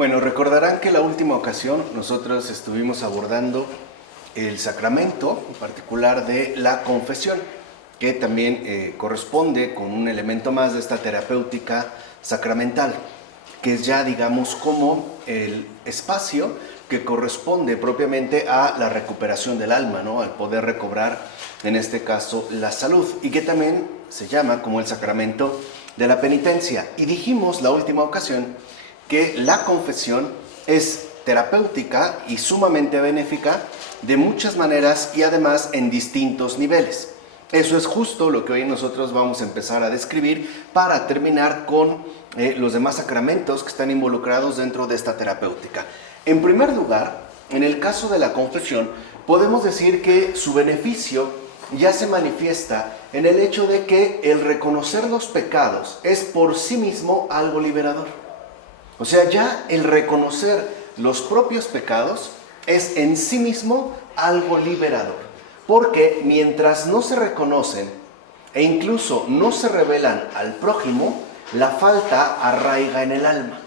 Bueno, recordarán que la última ocasión nosotros estuvimos abordando el sacramento, en particular de la confesión, que también corresponde con un elemento más de esta terapéutica sacramental, que es ya, digamos, como el espacio que corresponde propiamente a la recuperación del alma, ¿no? Al poder recobrar, en este caso, la salud, y que también se llama como el sacramento de la penitencia. Y dijimos la última ocasión que la confesión es terapéutica y sumamente benéfica de muchas maneras y además en distintos niveles. Eso es justo lo que hoy nosotros vamos a empezar a describir para terminar con los demás sacramentos que están involucrados dentro de esta terapéutica. En primer lugar, en el caso de la confesión, podemos decir que su beneficio ya se manifiesta en el hecho de que el reconocer los pecados es por sí mismo algo liberador. O sea, ya el reconocer los propios pecados es en sí mismo algo liberador. Porque mientras no se reconocen e incluso no se revelan al prójimo, la falta arraiga en el alma,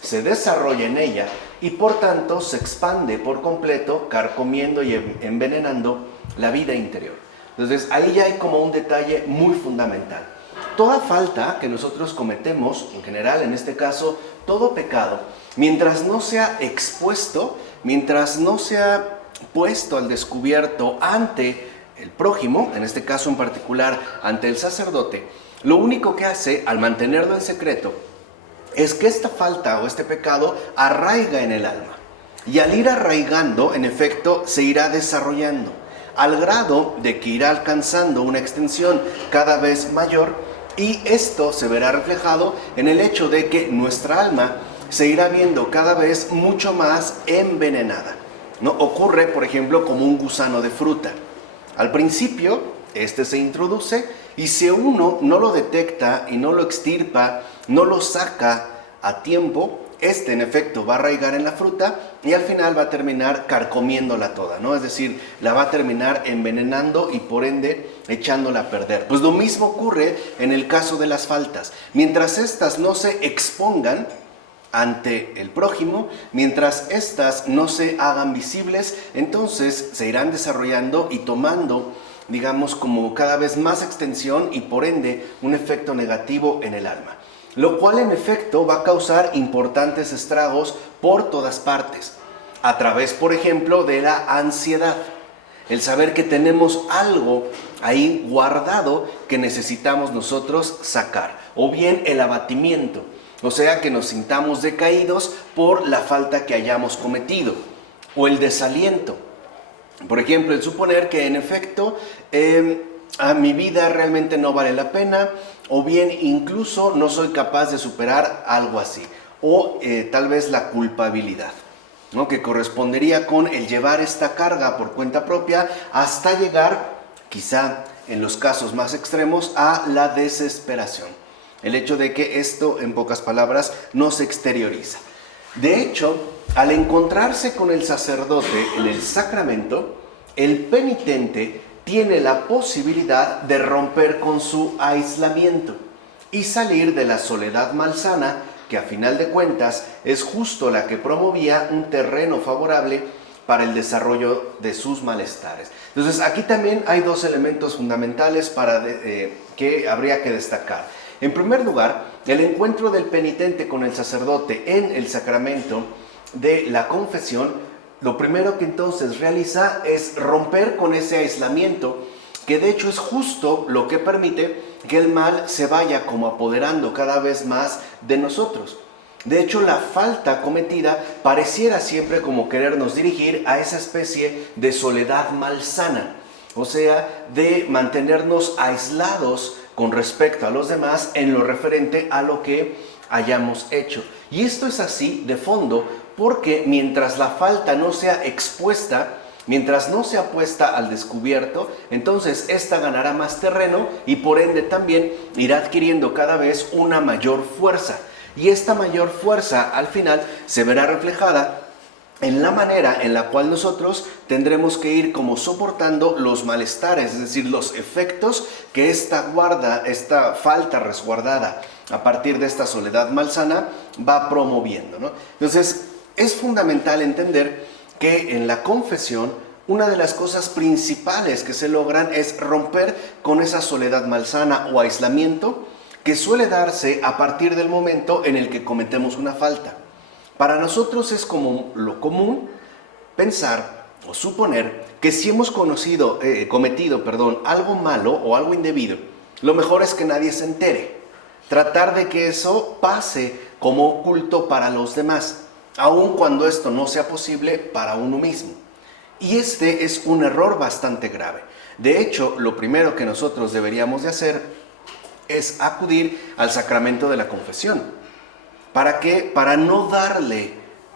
se desarrolla en ella y por tanto se expande por completo, carcomiendo y envenenando la vida interior. Entonces ahí ya hay como un detalle muy fundamental. Toda falta que nosotros cometemos, en general, en este caso, todo pecado, mientras no sea expuesto, mientras no sea puesto al descubierto ante el prójimo, en este caso en particular ante el sacerdote, lo único que hace al mantenerlo en secreto es que esta falta o este pecado arraiga en el alma. Y al ir arraigando, en efecto, se irá desarrollando, al grado de que irá alcanzando una extensión cada vez mayor. Y esto se verá reflejado en el hecho de que nuestra alma se irá viendo cada vez mucho más envenenada, ¿no? Ocurre, por ejemplo, como un gusano de fruta. Al principio, este se introduce y si uno no lo detecta y no lo extirpa, no lo saca a tiempo, este en efecto va a arraigar en la fruta y al final va a terminar carcomiéndola toda, ¿no? Es decir, la va a terminar envenenando y por ende echándola a perder. Pues lo mismo ocurre en el caso de las faltas. Mientras estas no se expongan ante el prójimo, mientras estas no se hagan visibles, entonces se irán desarrollando y tomando, digamos, como cada vez más extensión y por ende un efecto negativo en el alma. Lo cual en efecto va a causar importantes estragos por todas partes, a través, por ejemplo, de la ansiedad. El saber que tenemos algo ahí guardado que necesitamos nosotros sacar, o bien el abatimiento, o sea que nos sintamos decaídos por la falta que hayamos cometido, o el desaliento. Por ejemplo, el suponer que en efecto mi vida realmente no vale la pena, o bien incluso no soy capaz de superar algo así, o tal vez la culpabilidad, ¿no? Que correspondería con el llevar esta carga por cuenta propia hasta llegar, quizá en los casos más extremos, a la desesperación. El hecho de que esto, en pocas palabras, no se exterioriza. De hecho, al encontrarse con el sacerdote en el sacramento, el penitente tiene la posibilidad de romper con su aislamiento y salir de la soledad malsana, que a final de cuentas es justo la que promovía un terreno favorable para el desarrollo de sus malestares. Entonces aquí también hay dos elementos fundamentales que habría que destacar. En primer lugar, el encuentro del penitente con el sacerdote en el sacramento de la confesión. Lo primero que entonces realiza es romper con ese aislamiento, que de hecho es justo lo que permite que el mal se vaya como apoderando cada vez más de nosotros. De hecho, la falta cometida pareciera siempre como querernos dirigir a esa especie de soledad malsana, o sea, de mantenernos aislados con respecto a los demás en lo referente a lo que hayamos hecho. Y esto es así de fondo, porque mientras la falta no sea expuesta, mientras no sea puesta al descubierto, entonces esta ganará más terreno y por ende también irá adquiriendo cada vez una mayor fuerza. Y esta mayor fuerza al final se verá reflejada en la manera en la cual nosotros tendremos que ir como soportando los malestares, es decir, los efectos que esta falta resguardada a partir de esta soledad malsana, va promoviendo, ¿no? Entonces, es fundamental entender que en la confesión, una de las cosas principales que se logran es romper con esa soledad malsana o aislamiento que suele darse a partir del momento en el que cometemos una falta. Para nosotros es como lo común pensar o suponer que si hemos cometido algo malo o algo indebido, lo mejor es que nadie se entere. Tratar de que eso pase como oculto para los demás, aun cuando esto no sea posible para uno mismo. Y este es un error bastante grave. De hecho, lo primero que nosotros deberíamos de hacer es acudir al sacramento de la confesión. ¿Para qué? Para no darle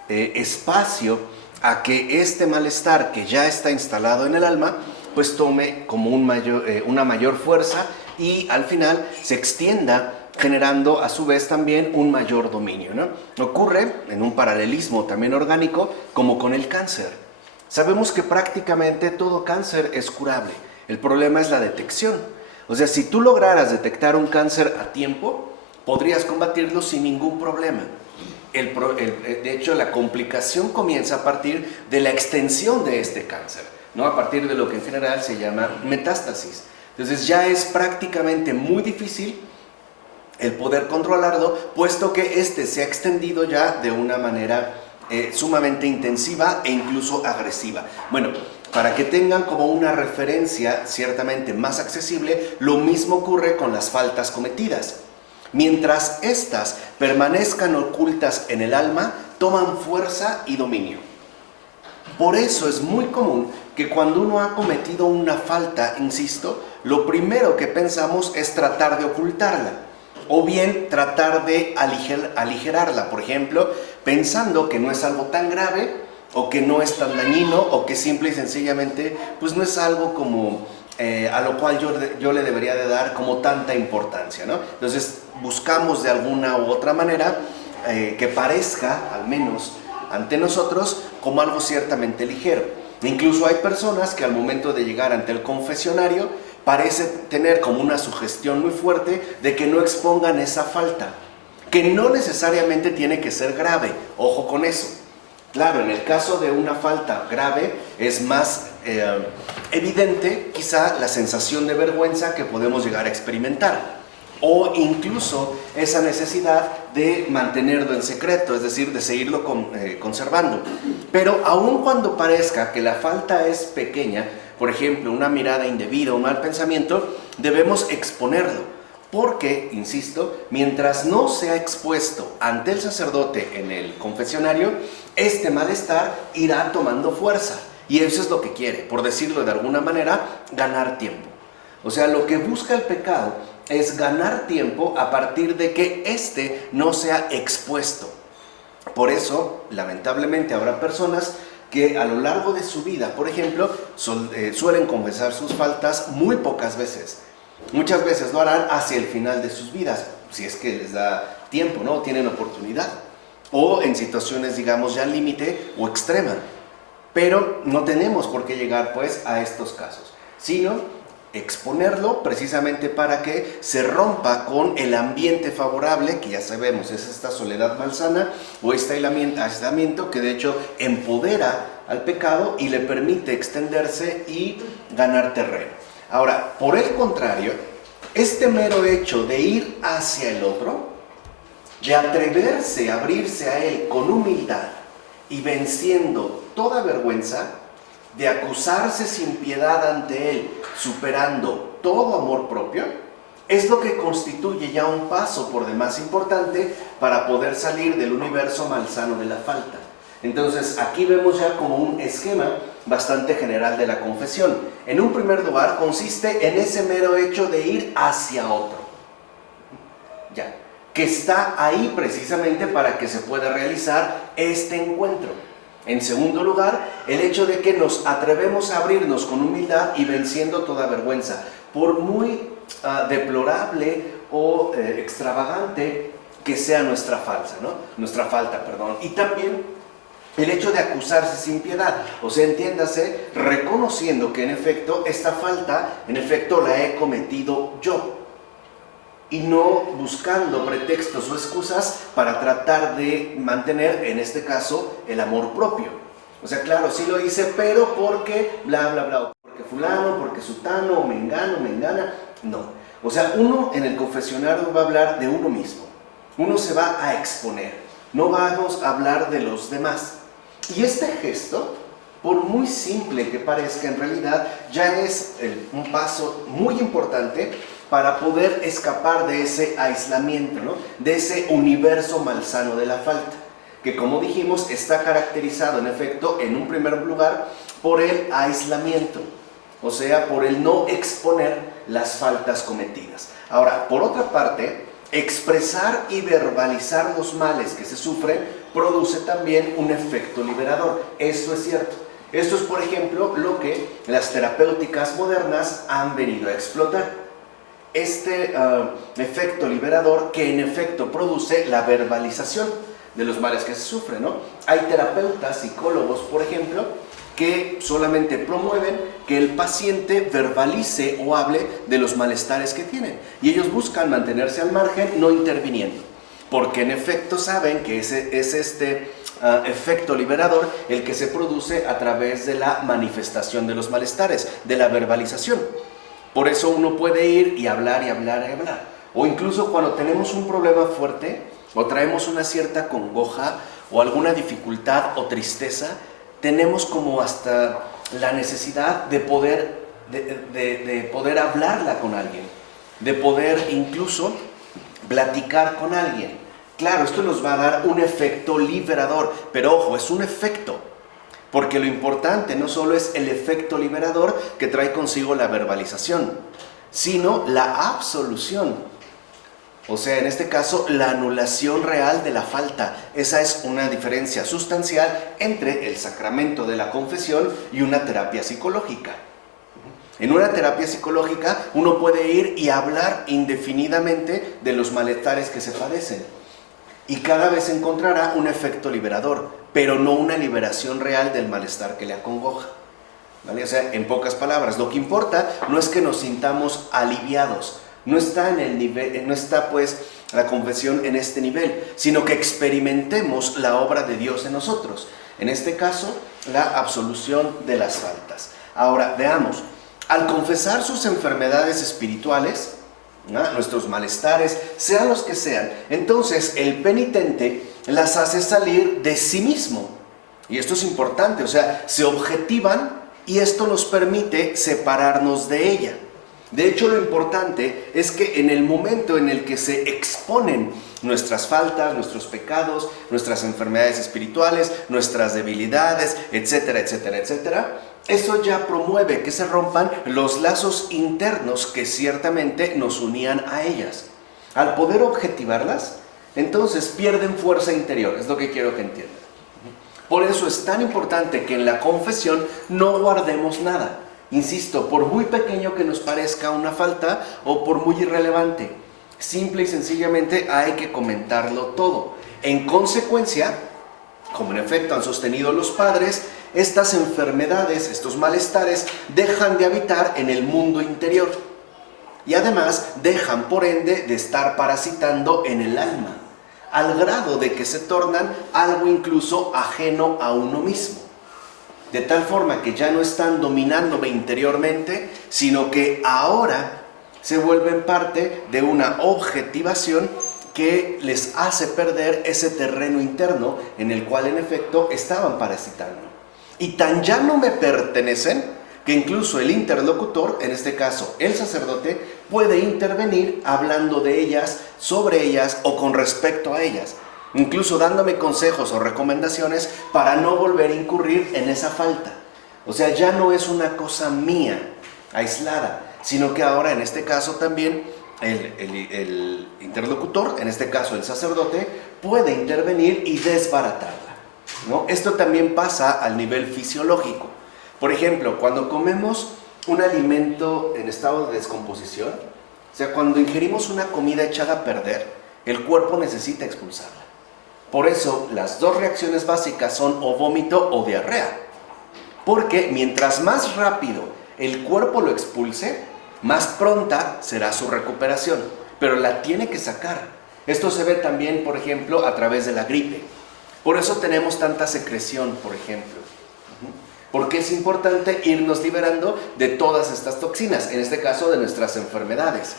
espacio a que este malestar que ya está instalado en el alma, pues tome como una mayor fuerza y al final se extienda, generando a su vez también un mayor dominio, ¿no? Ocurre en un paralelismo también orgánico como con el cáncer. Sabemos que prácticamente todo cáncer es curable. El problema es la detección. O sea, si tú lograras detectar un cáncer a tiempo, podrías combatirlo sin ningún problema. De hecho, la complicación comienza a partir de la extensión de este cáncer, ¿no? A partir de lo que en general se llama metástasis. Entonces ya es prácticamente muy difícil el poder controlarlo, puesto que este se ha extendido ya de una manera sumamente intensiva e incluso agresiva. Bueno, para que tengan como una referencia ciertamente más accesible, lo mismo ocurre con las faltas cometidas. Mientras éstas permanezcan ocultas en el alma, toman fuerza y dominio. Por eso es muy común que cuando uno ha cometido una falta, insisto, lo primero que pensamos es tratar de ocultarla, o bien tratar de aligerarla, por ejemplo, pensando que no es algo tan grave, o que no es tan dañino, o que simple y sencillamente pues no es algo como a lo cual yo le debería de dar como tanta importancia, ¿no? Entonces buscamos de alguna u otra manera que parezca, al menos ante nosotros, como algo ciertamente ligero. Incluso hay personas que al momento de llegar ante el confesionario parece tener como una sugestión muy fuerte de que no expongan esa falta, que no necesariamente tiene que ser grave, ojo con eso. Claro, en el caso de una falta grave es más evidente quizá la sensación de vergüenza que podemos llegar a experimentar, o incluso esa necesidad de mantenerlo en secreto, es decir, de seguirlo conservando. Pero aun cuando parezca que la falta es pequeña, por ejemplo, una mirada indebida, un mal pensamiento, debemos exponerlo, porque, insisto, mientras no sea expuesto ante el sacerdote en el confesionario, este malestar irá tomando fuerza, y eso es lo que quiere, por decirlo de alguna manera, ganar tiempo. O sea, lo que busca el pecado es ganar tiempo a partir de que éste no sea expuesto. Por eso, lamentablemente, habrá personas que a lo largo de su vida, por ejemplo, suelen confesar sus faltas muy pocas veces. Muchas veces lo harán hacia el final de sus vidas, si es que les da tiempo, ¿no? Tienen oportunidad. O en situaciones, digamos, ya límite o extrema. Pero no tenemos por qué llegar, pues, a estos casos, sino exponerlo precisamente para que se rompa con el ambiente favorable, que ya sabemos es esta soledad malsana o este aislamiento que de hecho empodera al pecado y le permite extenderse y ganar terreno. Ahora, por el contrario, este mero hecho de ir hacia el otro, de atreverse a abrirse a él con humildad y venciendo toda vergüenza, de acusarse sin piedad ante él, superando todo amor propio, es lo que constituye ya un paso por demás importante para poder salir del universo malsano de la falta. Entonces, aquí vemos ya como un esquema bastante general de la confesión. En un primer lugar, consiste en ese mero hecho de ir hacia otro, ya, que está ahí precisamente para que se pueda realizar este encuentro. En segundo lugar, el hecho de que nos atrevemos a abrirnos con humildad y venciendo toda vergüenza, por muy deplorable o extravagante que sea nuestra falta, ¿no? Y también el hecho de acusarse sin piedad, o sea, entiéndase, reconociendo que en efecto esta falta, en efecto la he cometido yo. y no buscando pretextos o excusas para tratar de mantener, en este caso, el amor propio. O sea, claro, sí lo hice, pero porque bla, bla, bla, o porque fulano, porque sutano, o mengano, mengana, no. O sea, uno en el confesionario va a hablar de uno mismo, uno se va a exponer, no vamos a hablar de los demás. Y este gesto, por muy simple que parezca, en realidad ya es un paso muy importante para poder escapar de ese aislamiento, ¿no? De ese universo malsano de la falta, que como dijimos está caracterizado en efecto en un primer lugar por el aislamiento, o sea, por el no exponer las faltas cometidas. Ahora, por otra parte, expresar y verbalizar los males que se sufren produce también un efecto liberador. Esto es cierto. Esto es, por ejemplo, lo que las terapéuticas modernas han venido a explotar. Este efecto liberador que en efecto produce la verbalización de los males que se sufren, ¿no? Hay terapeutas, psicólogos, por ejemplo, que solamente promueven que el paciente verbalice o hable de los malestares que tienen. Y ellos buscan mantenerse al margen, no interviniendo, porque en efecto saben que es este efecto liberador el que se produce a través de la manifestación de los malestares, de la verbalización. Por eso uno puede ir y hablar y hablar y hablar. O incluso cuando tenemos un problema fuerte o traemos una cierta congoja o alguna dificultad o tristeza, tenemos como hasta la necesidad de poder, de poder hablarla con alguien, de poder incluso platicar con alguien. Claro, esto nos va a dar un efecto liberador, pero ojo, es un efecto. Porque lo importante no solo es el efecto liberador que trae consigo la verbalización, sino la absolución. O sea, en este caso, la anulación real de la falta. Esa es una diferencia sustancial entre el sacramento de la confesión y una terapia psicológica. En una terapia psicológica uno puede ir y hablar indefinidamente de los malestares que se padecen. Y cada vez encontrará un efecto liberador, pero no una liberación real del malestar que le acongoja, ¿vale? O sea, en pocas palabras, lo que importa no es que nos sintamos aliviados, no está en el nivel, no está pues la confesión en este nivel, sino que experimentemos la obra de Dios en nosotros. En este caso, la absolución de las faltas. Ahora, veamos, al confesar sus enfermedades espirituales, nuestros malestares, sean los que sean, entonces el penitente las hace salir de sí mismo. Y esto es importante, o sea, se objetivan y esto nos permite separarnos de ella. De hecho, lo importante es que en el momento en el que se exponen nuestras faltas, nuestros pecados, nuestras enfermedades espirituales, nuestras debilidades, etcétera, etcétera, etcétera, eso ya promueve que se rompan los lazos internos que ciertamente nos unían a ellas. Al poder objetivarlas, entonces pierden fuerza interior, es lo que quiero que entiendan. Por eso es tan importante que en la confesión no guardemos nada. Insisto, por muy pequeño que nos parezca una falta o por muy irrelevante, simple y sencillamente hay que comentarlo todo. En consecuencia, como en efecto han sostenido los padres, estas enfermedades, estos malestares, dejan de habitar en el mundo interior y además dejan por ende de estar parasitando en el alma, al grado de que se tornan algo incluso ajeno a uno mismo. De tal forma que ya no están dominándome interiormente, sino que ahora se vuelven parte de una objetivación que les hace perder ese terreno interno en el cual en efecto estaban parasitando. Y tan ya no me pertenecen que incluso el interlocutor, en este caso el sacerdote, puede intervenir hablando de ellas, sobre ellas o con respecto a ellas, incluso dándome consejos o recomendaciones para no volver a incurrir en esa falta. O sea, ya no es una cosa mía, aislada, sino que ahora en este caso también el interlocutor, en este caso el sacerdote, puede intervenir y desbaratarla, ¿no? Esto también pasa al nivel fisiológico. Por ejemplo, cuando comemos un alimento en estado de descomposición, o sea, cuando ingerimos una comida echada a perder, el cuerpo necesita expulsarla. Por eso, las dos reacciones básicas son o vómito o diarrea. Porque mientras más rápido el cuerpo lo expulse, más pronta será su recuperación. pero la tiene que sacar. Esto se ve también, por ejemplo, a través de la gripe. Por eso tenemos tanta secreción, por ejemplo. Porque es importante irnos liberando de todas estas toxinas, en este caso de nuestras enfermedades.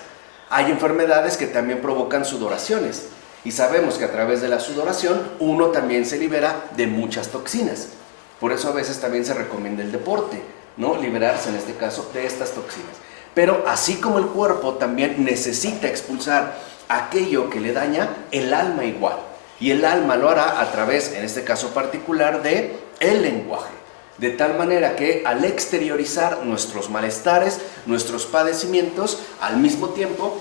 Hay enfermedades que también provocan sudoraciones y sabemos que a través de la sudoración uno también se libera de muchas toxinas. Por eso a veces también se recomienda el deporte, ¿no? Liberarse en este caso de estas toxinas. Pero así como el cuerpo también necesita expulsar aquello que le daña, el alma igual. Y el alma lo hará a través, en este caso particular, de el lenguaje. De tal manera que al exteriorizar nuestros malestares, nuestros padecimientos, al mismo tiempo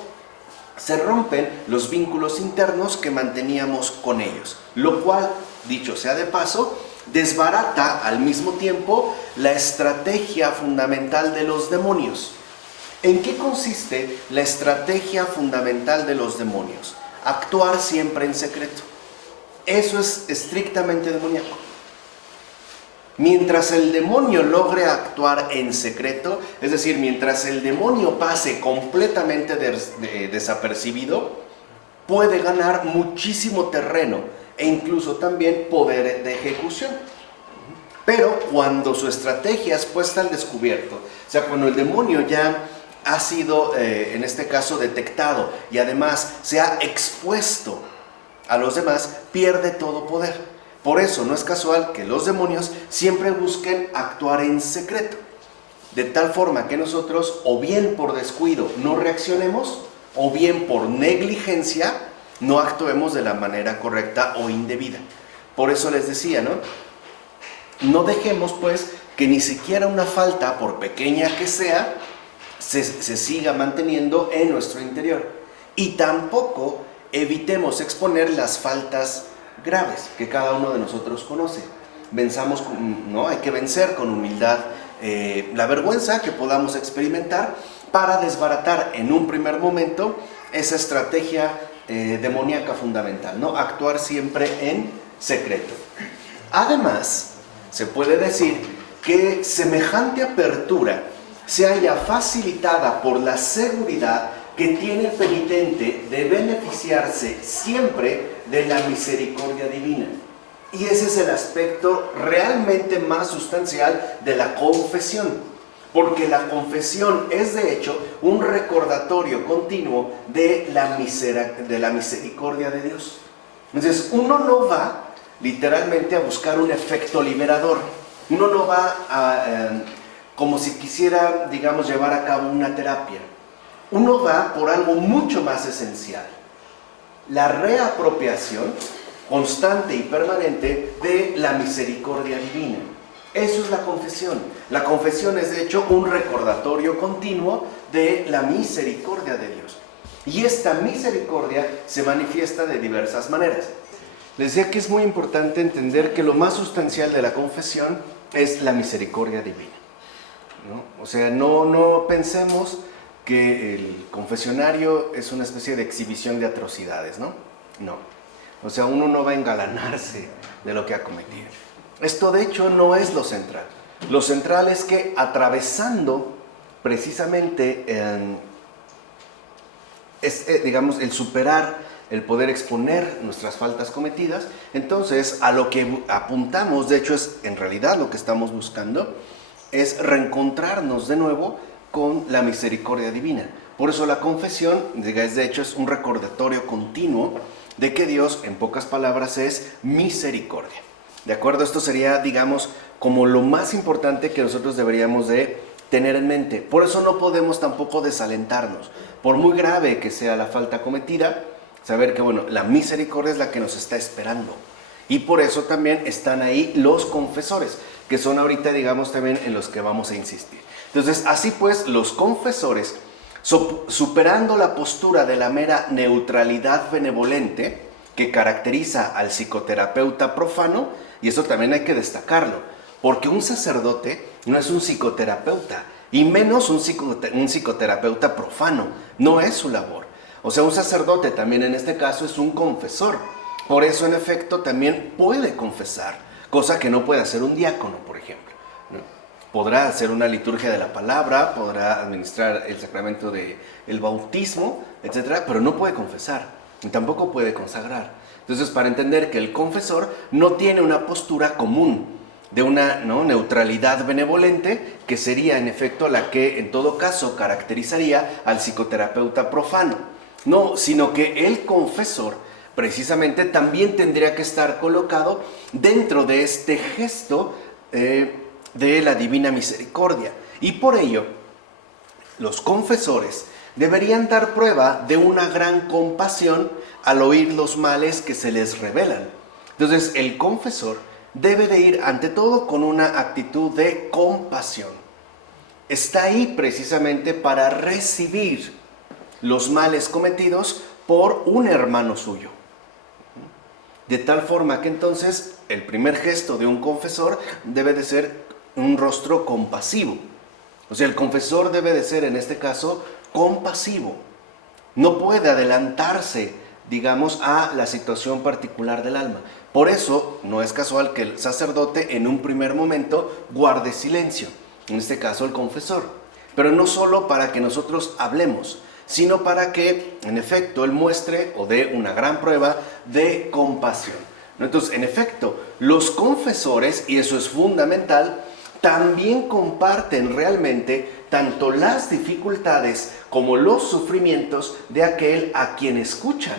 se rompen los vínculos internos que manteníamos con ellos. Lo cual, dicho sea de paso, desbarata al mismo tiempo la estrategia fundamental de los demonios. ¿En qué consiste la estrategia fundamental de los demonios? Actuar siempre en secreto. Eso es estrictamente demoníaco. Mientras el demonio logre actuar en secreto, es decir, mientras el demonio pase completamente desapercibido, puede ganar muchísimo terreno e incluso también poder de ejecución. Pero cuando su estrategia es puesta al descubierto, o sea, cuando el demonio ya ha sido, en este caso, detectado y además se ha expuesto a los demás, pierde todo poder. Por eso no es casual que los demonios siempre busquen actuar en secreto, de tal forma que nosotros o bien por descuido no reaccionemos, o bien por negligencia no actuemos de la manera correcta o indebida. Por eso les decía, ¿no? No dejemos pues que ni siquiera una falta, por pequeña que sea, se siga manteniendo en nuestro interior. Y tampoco evitemos exponer las faltas graves que cada uno de nosotros conoce. Venzamos, ¿no? Hay que vencer con humildad la vergüenza que podamos experimentar para desbaratar en un primer momento esa estrategia demoníaca fundamental, ¿no? Actuar siempre en secreto. Además, se puede decir que semejante apertura se halla facilitada por la seguridad que tiene el penitente de beneficiarse siempre de la misericordia divina. Y ese es el aspecto realmente más sustancial de la confesión, porque la confesión es de hecho un recordatorio continuo de la misericordia de Dios. Entonces uno no va literalmente a buscar un efecto liberador, uno no va como si quisiera, digamos, llevar a cabo una terapia. Uno va por algo mucho más esencial: la reapropiación constante y permanente de la misericordia divina. Eso es la confesión. La confesión es de hecho un recordatorio continuo de la misericordia de Dios. Y esta misericordia se manifiesta de diversas maneras. Les decía que es muy importante entender que lo más sustancial de la confesión es la misericordia divina, ¿no? O sea, no pensemos que el confesionario es una especie de exhibición de atrocidades, ¿no? No. O sea, uno no va a engalanarse de lo que ha cometido. Esto de hecho no es lo central. Lo central es que atravesando precisamente digamos, el superar, el poder exponer nuestras faltas cometidas, entonces a lo que apuntamos, de hecho es en realidad lo que estamos buscando, es reencontrarnos de nuevo con la misericordia divina. Por eso la confesión, de hecho, es un recordatorio continuo de que Dios, en pocas palabras, es misericordia. ¿De acuerdo? Esto sería, digamos, como lo más importante que nosotros deberíamos de tener en mente. Por eso no podemos tampoco desalentarnos. Por muy grave que sea la falta cometida, saber que, bueno, la misericordia es la que nos está esperando. Y por eso también están ahí los confesores, que son ahorita, digamos, también en los que vamos a insistir. Entonces, así pues, los confesores, superando la postura de la mera neutralidad benevolente que caracteriza al psicoterapeuta profano, y eso también hay que destacarlo, porque un sacerdote no es un psicoterapeuta, y menos un psicoterapeuta profano, no es su labor. O sea, un sacerdote también en este caso es un confesor, por eso en efecto también puede confesar, cosa que no puede hacer un diácono, por ejemplo, ¿no? podrá hacer una liturgia de la palabra, podrá administrar el sacramento del bautismo, etcétera, pero no puede confesar y tampoco puede consagrar. Entonces, para entender que el confesor no tiene una postura común de una neutralidad benevolente, que sería en efecto la que en todo caso caracterizaría al psicoterapeuta profano. No, sino que el confesor precisamente también tendría que estar colocado dentro de este gesto de la divina misericordia. Y por ello, los confesores deberían dar prueba de una gran compasión al oír los males que se les revelan. Entonces, el confesor debe de ir ante todo con una actitud de compasión. Está ahí precisamente para recibir los males cometidos por un hermano suyo. De tal forma que entonces el primer gesto de un confesor debe de ser un rostro compasivo. O sea, el confesor debe de ser en este caso compasivo. No puede adelantarse, digamos, a la situación particular del alma. Por eso no es casual que el sacerdote en un primer momento guarde silencio, en este caso el confesor. Pero no solo para que nosotros hablemos, sino para que, en efecto, él muestre o dé una gran prueba de compasión. Entonces, en efecto, los confesores, y eso es fundamental, también comparten realmente tanto las dificultades como los sufrimientos de aquel a quien escuchan.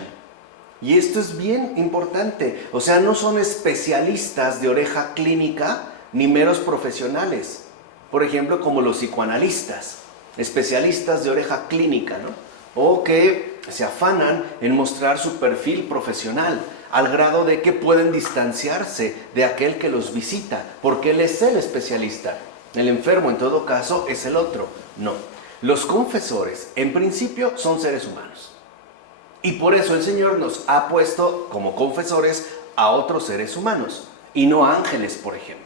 Y esto es bien importante. O sea, no son especialistas de oreja clínica ni meros profesionales. Por ejemplo, como los psicoanalistas, especialistas de oreja clínica, ¿no? O que se afanan en mostrar su perfil profesional, al grado de que pueden distanciarse de aquel que los visita, porque él es el especialista. El enfermo, en todo caso, es el otro. No. Los confesores, en principio, son seres humanos. Y por eso el Señor nos ha puesto como confesores a otros seres humanos, y no a ángeles, por ejemplo.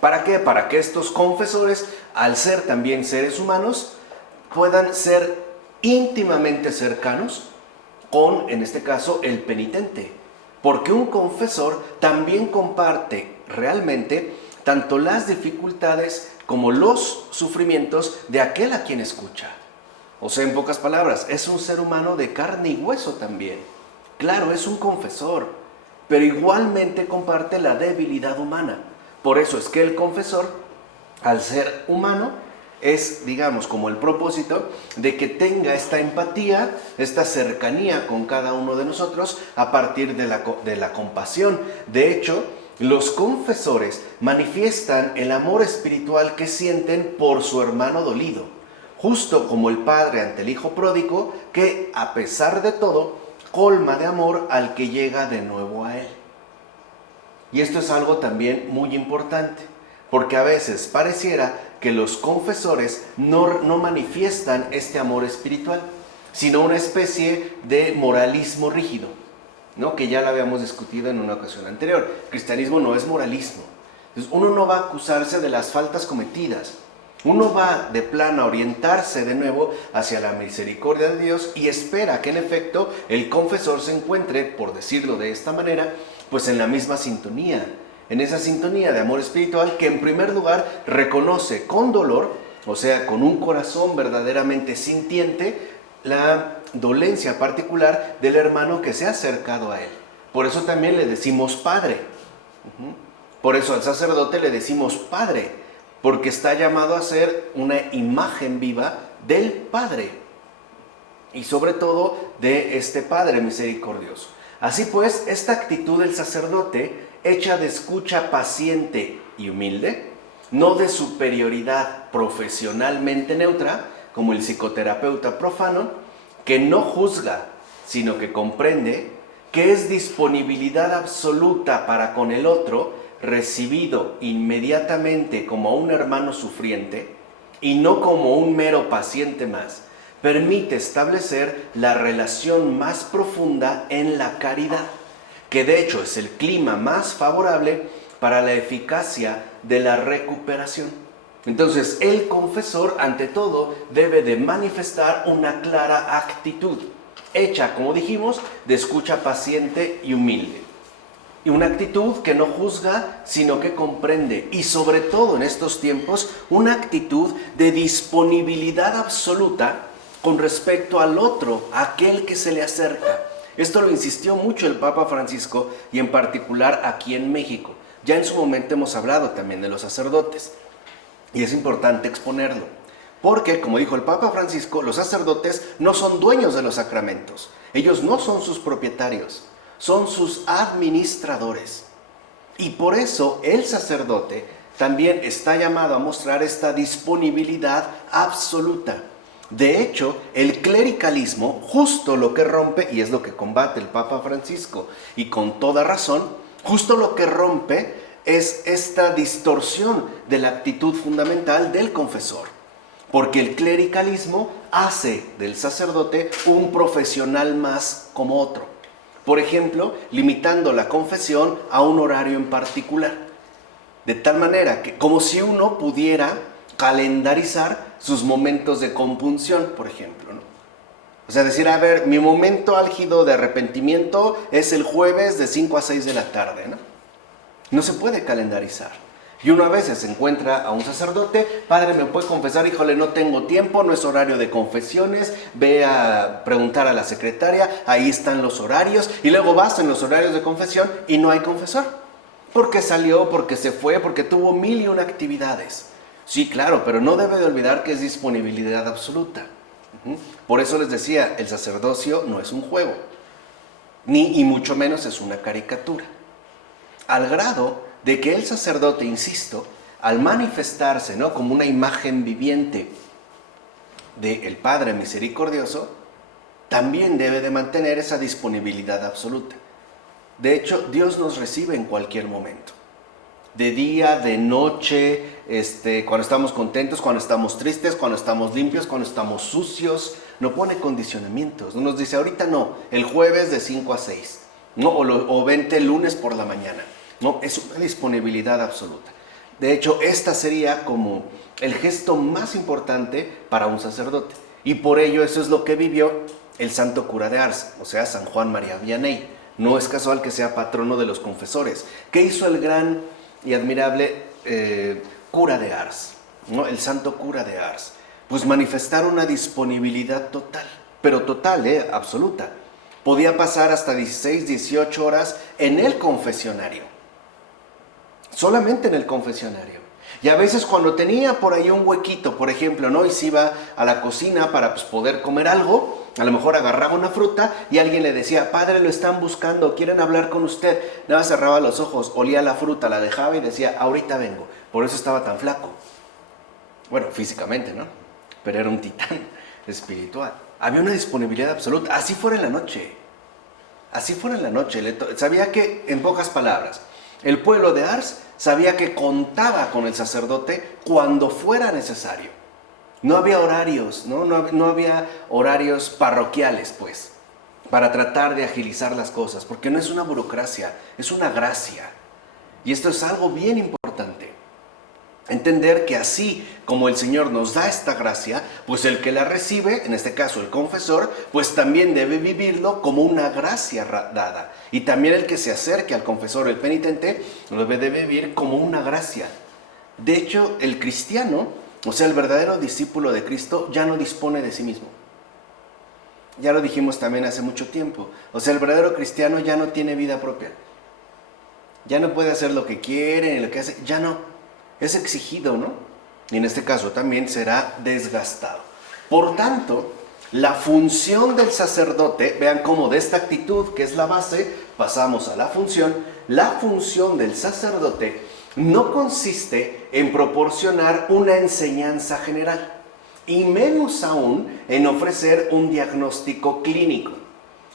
¿Para qué? Para que estos confesores, al ser también seres humanos, puedan ser íntimamente cercanos con, en este caso, el penitente. Porque un confesor también comparte realmente tanto las dificultades como los sufrimientos de aquel a quien escucha. O sea, en pocas palabras, es un ser humano de carne y hueso también. Claro, es un confesor, pero igualmente comparte la debilidad humana. Por eso es que el confesor, al ser humano, es, digamos, como el propósito de que tenga esta empatía, esta cercanía con cada uno de nosotros a partir de la compasión. De hecho, los confesores manifiestan el amor espiritual que sienten por su hermano dolido, justo como el padre ante el hijo pródigo que, a pesar de todo, colma de amor al que llega de nuevo a él. Y esto es algo también muy importante, porque a veces pareciera que los confesores no manifiestan este amor espiritual, sino una especie de moralismo rígido, ¿no? Que ya lo habíamos discutido en una ocasión anterior. El cristianismo no es moralismo. Entonces, uno no va a acusarse de las faltas cometidas. Uno va de plano a orientarse de nuevo hacia la misericordia de Dios y espera que en efecto el confesor se encuentre, por decirlo de esta manera, pues en la misma sintonía, en esa sintonía de amor espiritual que en primer lugar reconoce con dolor, o sea, con un corazón verdaderamente sintiente, la dolencia particular del hermano que se ha acercado a él. Por eso también le decimos Padre. Por eso al sacerdote le decimos Padre, porque está llamado a ser una imagen viva del Padre y sobre todo de este Padre misericordioso. Así pues, esta actitud del sacerdote, hecha de escucha paciente y humilde, no de superioridad profesionalmente neutra, como el psicoterapeuta profano, que no juzga, sino que comprende, que es disponibilidad absoluta para con el otro, recibido inmediatamente como un hermano sufriente y no como un mero paciente más, permite establecer la relación más profunda en la caridad, que de hecho es el clima más favorable para la eficacia de la recuperación. Entonces, el confesor, ante todo, debe de manifestar una clara actitud, hecha, como dijimos, de escucha paciente y humilde. Y una actitud que no juzga, sino que comprende. Y sobre todo en estos tiempos, una actitud de disponibilidad absoluta con respecto al otro, a aquel que se le acerca. Esto lo insistió mucho el Papa Francisco y en particular aquí en México. Ya en su momento hemos hablado también de los sacerdotes. Y es importante exponerlo. Porque, como dijo el Papa Francisco, los sacerdotes no son dueños de los sacramentos. Ellos no son sus propietarios. Son sus administradores. Y por eso el sacerdote también está llamado a mostrar esta disponibilidad absoluta. De hecho, el clericalismo, justo lo que rompe, y es lo que combate el Papa Francisco, y con toda razón, justo lo que rompe es esta distorsión de la actitud fundamental del confesor. Porque el clericalismo hace del sacerdote un profesional más como otro. Por ejemplo, limitando la confesión a un horario en particular. De tal manera que, como si uno pudiera calendarizar sus momentos de compunción, por ejemplo, ¿no? O sea, decir, a ver, mi momento álgido de arrepentimiento es el jueves de 5 a 6 de la tarde, ¿no? No se puede calendarizar. Y uno a veces encuentra a un sacerdote, padre, ¿me puede confesar? Híjole, no tengo tiempo, no es horario de confesiones, ve a preguntar a la secretaria, ahí están los horarios, y luego vas en los horarios de confesión y no hay confesor. Porque salió, porque se fue, porque tuvo 1001 actividades. Sí, claro, pero no debe de olvidar que es disponibilidad absoluta. Por eso les decía, el sacerdocio no es un juego, ni y mucho menos es una caricatura. Al grado de que el sacerdote, insisto, al manifestarse, ¿no?, como una imagen viviente del Padre misericordioso, también debe de mantener esa disponibilidad absoluta. De hecho, Dios nos recibe en cualquier momento. De día, de noche, cuando estamos contentos, cuando estamos tristes, cuando estamos limpios, cuando estamos sucios. No pone condicionamientos. No nos dice, ahorita no, el jueves de 5 a 6. ¿No? O vente el lunes por la mañana. No, es una disponibilidad absoluta. De hecho, esta sería como el gesto más importante para un sacerdote. Y por ello eso es lo que vivió el santo cura de Ars, o sea, San Juan María Vianney. No es casual que sea patrono de los confesores. ¿Qué hizo el gran y admirable cura de Ars? ¿No? El santo cura de Ars. Pues manifestar una disponibilidad total, pero total, absoluta. Podía pasar hasta 16, 18 horas en el confesionario. Solamente en el confesionario. Y a veces cuando tenía por ahí un huequito, por ejemplo, ¿no?, y se iba a la cocina para poder comer algo, a lo mejor agarraba una fruta y alguien le decía, padre, lo están buscando, quieren hablar con usted. Nada más cerraba los ojos, olía la fruta, la dejaba y decía, ahorita vengo. Por eso estaba tan flaco. Bueno, físicamente, ¿no? Pero era un titán espiritual. Había una disponibilidad absoluta, así fuera en la noche. Así fuera en la noche. Sabía que, en pocas palabras, el pueblo de Ars sabía que contaba con el sacerdote cuando fuera necesario. No había horarios, no había horarios parroquiales, pues, para tratar de agilizar las cosas, porque no es una burocracia, es una gracia. Y esto es algo bien importante. Entender que así como el Señor nos da esta gracia, pues el que la recibe, en este caso el confesor, pues también debe vivirlo como una gracia dada. Y también el que se acerque al confesor, el penitente, lo debe de vivir como una gracia. De hecho, el cristiano, o sea, el verdadero discípulo de Cristo, ya no dispone de sí mismo. Ya lo dijimos también hace mucho tiempo. O sea, el verdadero cristiano ya no tiene vida propia. Ya no puede hacer lo que quiere, ni lo que hace, ya no. Es exigido, ¿no? Y en este caso también será desgastado. Por tanto, la función del sacerdote, vean cómo de esta actitud, que es la base, pasamos a la función. La función del sacerdote no consiste en proporcionar una enseñanza general, y menos aún en ofrecer un diagnóstico clínico,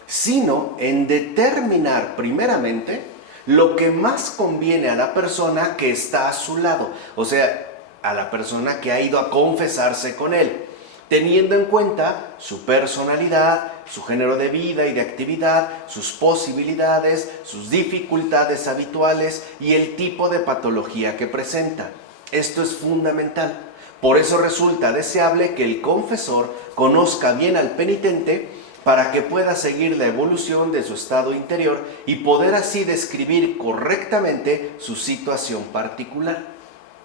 sino en determinar primeramente lo que más conviene a la persona que está a su lado, o sea, a la persona que ha ido a confesarse con él, teniendo en cuenta su personalidad, su género de vida y de actividad, sus posibilidades, sus dificultades habituales y el tipo de patología que presenta. Esto es fundamental. Por eso resulta deseable que el confesor conozca bien al penitente para que pueda seguir la evolución de su estado interior y poder así describir correctamente su situación particular.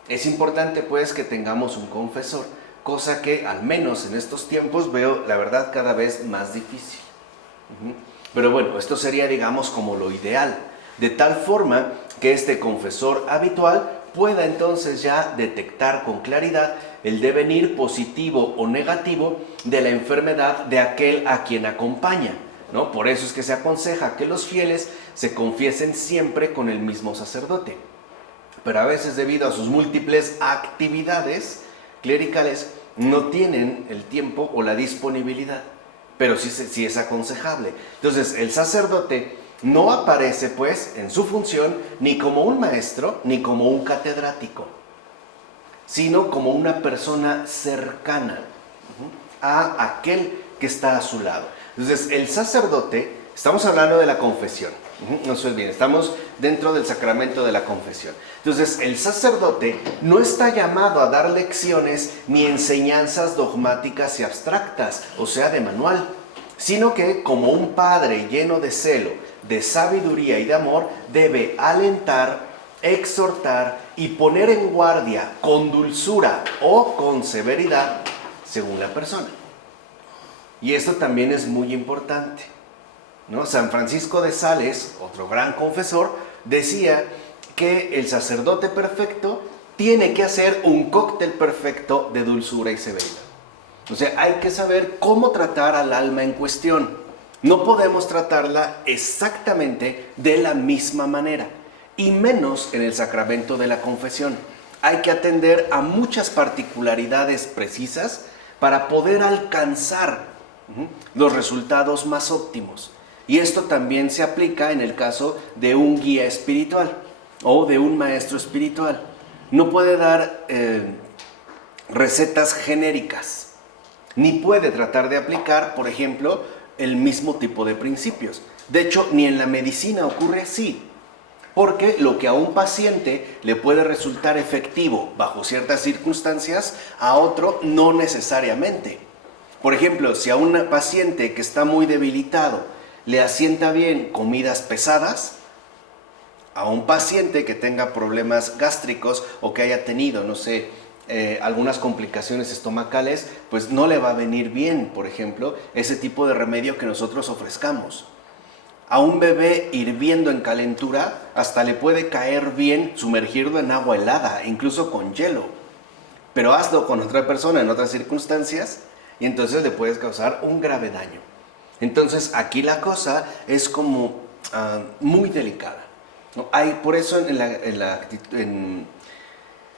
Es importante pues que tengamos un confesor, cosa que al menos en estos tiempos veo la verdad cada vez más difícil. Pero bueno, esto sería digamos como lo ideal, de tal forma que este confesor habitual pueda entonces ya detectar con claridad el devenir positivo o negativo de la enfermedad de aquel a quien acompaña, ¿no? Por eso es que se aconseja que los fieles se confiesen siempre con el mismo sacerdote. Pero a veces, debido a sus múltiples actividades clericales, no tienen el tiempo o la disponibilidad, pero sí es aconsejable. Entonces, el sacerdote no aparece pues en su función ni como un maestro ni como un catedrático, sino como una persona cercana a aquel que está a su lado. Entonces, el sacerdote, estamos hablando de la confesión, no se olviden, estamos dentro del sacramento de la confesión. Entonces, el sacerdote no está llamado a dar lecciones ni enseñanzas dogmáticas y abstractas, o sea, de manual, sino que como un padre lleno de celo, de sabiduría y de amor, debe alentar, exhortar y poner en guardia con dulzura o con severidad según la persona. Y esto también es muy importante, ¿no? San Francisco de Sales, otro gran confesor, decía que el sacerdote perfecto tiene que hacer un cóctel perfecto de dulzura y severidad. O sea, hay que saber cómo tratar al alma en cuestión. No podemos tratarla exactamente de la misma manera, y menos en el sacramento de la confesión. Hay que atender a muchas particularidades precisas para poder alcanzar los resultados más óptimos. Y esto también se aplica en el caso de un guía espiritual o de un maestro espiritual. No puede dar recetas genéricas, ni puede tratar de aplicar, por ejemplo, el mismo tipo de principios. De hecho, ni en la medicina ocurre así, porque lo que a un paciente le puede resultar efectivo bajo ciertas circunstancias, a otro no necesariamente. Por ejemplo, si a un paciente que está muy debilitado le asienta bien comidas pesadas, a un paciente que tenga problemas gástricos o que haya tenido, no sé, algunas complicaciones estomacales, pues no le va a venir bien, por ejemplo, ese tipo de remedio que nosotros ofrezcamos. A un bebé hirviendo en calentura, hasta le puede caer bien sumergirlo en agua helada, incluso con hielo. Pero hazlo con otra persona en otras circunstancias y entonces le puedes causar un grave daño. Entonces aquí la cosa es como muy delicada, ¿no? Por eso en la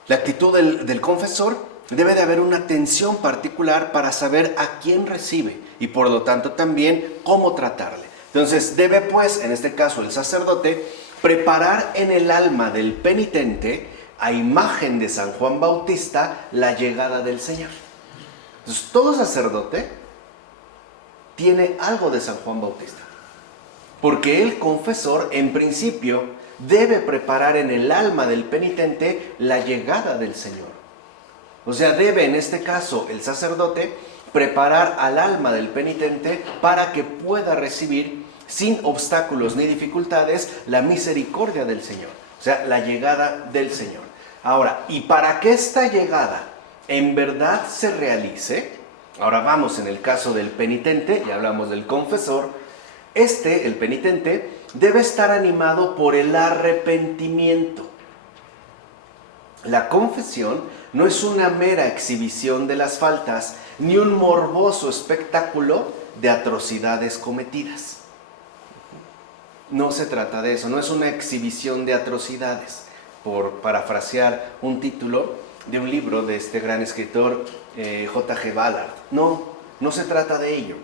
actitud del confesor debe de haber una atención particular para saber a quién recibe y por lo tanto también cómo tratarle. Entonces debe pues, en este caso el sacerdote, preparar en el alma del penitente, a imagen de San Juan Bautista, la llegada del Señor. Entonces todo sacerdote tiene algo de San Juan Bautista, porque el confesor en principio debe preparar en el alma del penitente la llegada del Señor. O sea, debe en este caso el sacerdote preparar al alma del penitente para que pueda recibir sin obstáculos ni dificultades la misericordia del Señor, o sea, la llegada del Señor. Ahora, y para que esta llegada en verdad se realice, ahora vamos en el caso del penitente, ya hablamos del confesor, el penitente, debe estar animado por el arrepentimiento. La confesión no es una mera exhibición de las faltas, ni un morboso espectáculo de atrocidades cometidas. No se trata de eso, no es una exhibición de atrocidades, por parafrasear un título de un libro de este gran escritor J.G. Ballard. No se trata de ello,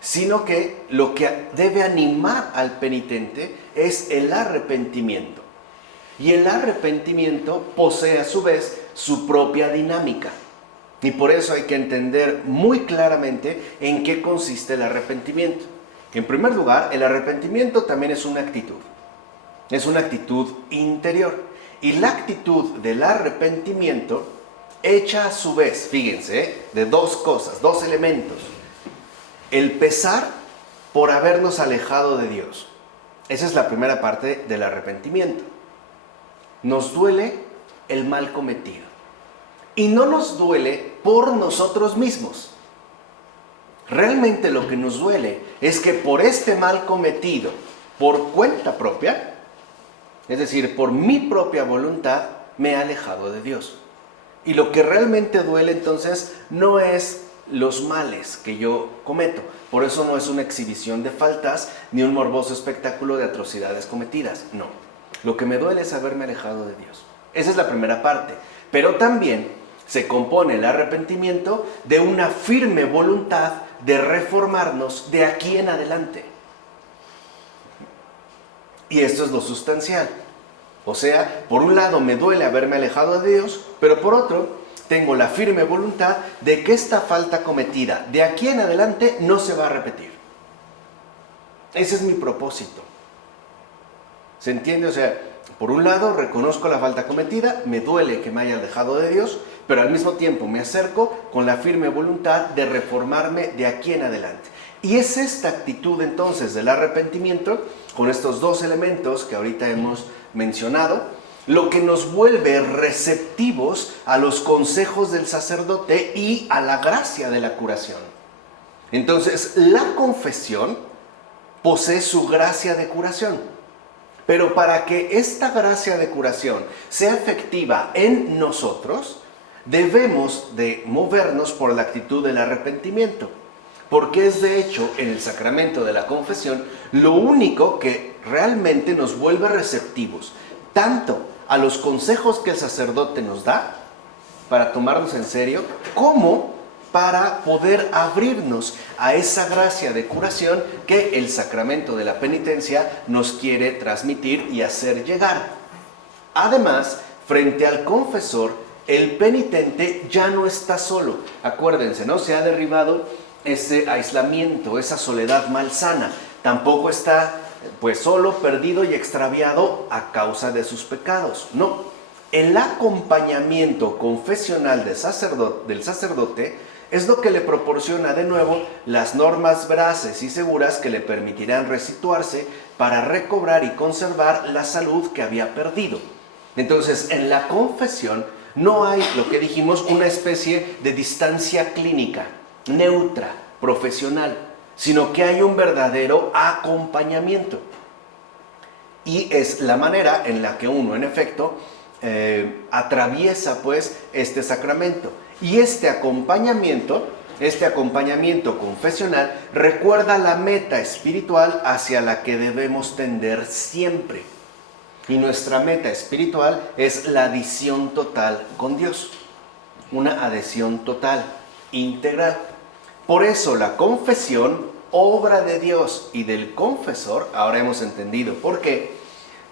sino que lo que debe animar al penitente es el arrepentimiento. Y el arrepentimiento posee a su vez su propia dinámica. Y por eso hay que entender muy claramente en qué consiste el arrepentimiento. En primer lugar, el arrepentimiento también es una actitud interior. Y la actitud del arrepentimiento hecha a su vez, fíjense, de dos cosas, dos elementos. El pesar por habernos alejado de Dios. Esa es la primera parte del arrepentimiento. Nos duele el mal cometido. Y no nos duele por nosotros mismos. Realmente lo que nos duele es que por este mal cometido, por cuenta propia, es decir, por mi propia voluntad, me he alejado de Dios. Y lo que realmente duele entonces no es los males que yo cometo. Por eso no es una exhibición de faltas ni un morboso espectáculo de atrocidades cometidas. No. Lo que me duele es haberme alejado de Dios. Esa es la primera parte. Pero también se compone el arrepentimiento de una firme voluntad de reformarnos de aquí en adelante. Y esto es lo sustancial. O sea, por un lado me duele haberme alejado de Dios, pero por otro, tengo la firme voluntad de que esta falta cometida de aquí en adelante no se va a repetir. Ese es mi propósito. ¿Se entiende? O sea, por un lado reconozco la falta cometida, me duele que me haya alejado de Dios, pero al mismo tiempo me acerco con la firme voluntad de reformarme de aquí en adelante. Y es esta actitud entonces del arrepentimiento, con estos dos elementos que ahorita hemos mencionado, lo que nos vuelve receptivos a los consejos del sacerdote y a la gracia de la curación. Entonces, la confesión posee su gracia de curación. Pero para que esta gracia de curación sea efectiva en nosotros, debemos de movernos por la actitud del arrepentimiento. Porque es de hecho en el sacramento de la confesión lo único que realmente nos vuelve receptivos, tanto a los consejos que el sacerdote nos da, para tomarnos en serio, como para poder abrirnos a esa gracia de curación que el sacramento de la penitencia nos quiere transmitir y hacer llegar. Además, frente al confesor, el penitente ya no está solo. Acuérdense, ¿no? Se ha derribado ese aislamiento, esa soledad malsana. Tampoco está pues solo, perdido y extraviado a causa de sus pecados. No, el acompañamiento confesional del sacerdote es lo que le proporciona de nuevo las normas veraces y seguras que le permitirán resituarse para recobrar y conservar la salud que había perdido. Entonces, en la confesión no hay, lo que dijimos, una especie de distancia clínica, neutra, profesional, sino que hay un verdadero acompañamiento. Y es la manera en la que uno, en efecto, atraviesa pues este sacramento. Y este acompañamiento confesional recuerda la meta espiritual hacia la que debemos tender siempre. Y nuestra meta espiritual es la adhesión total con Dios. Una adhesión total, integral. Por eso la confesión, obra de Dios y del confesor, ahora hemos entendido por qué,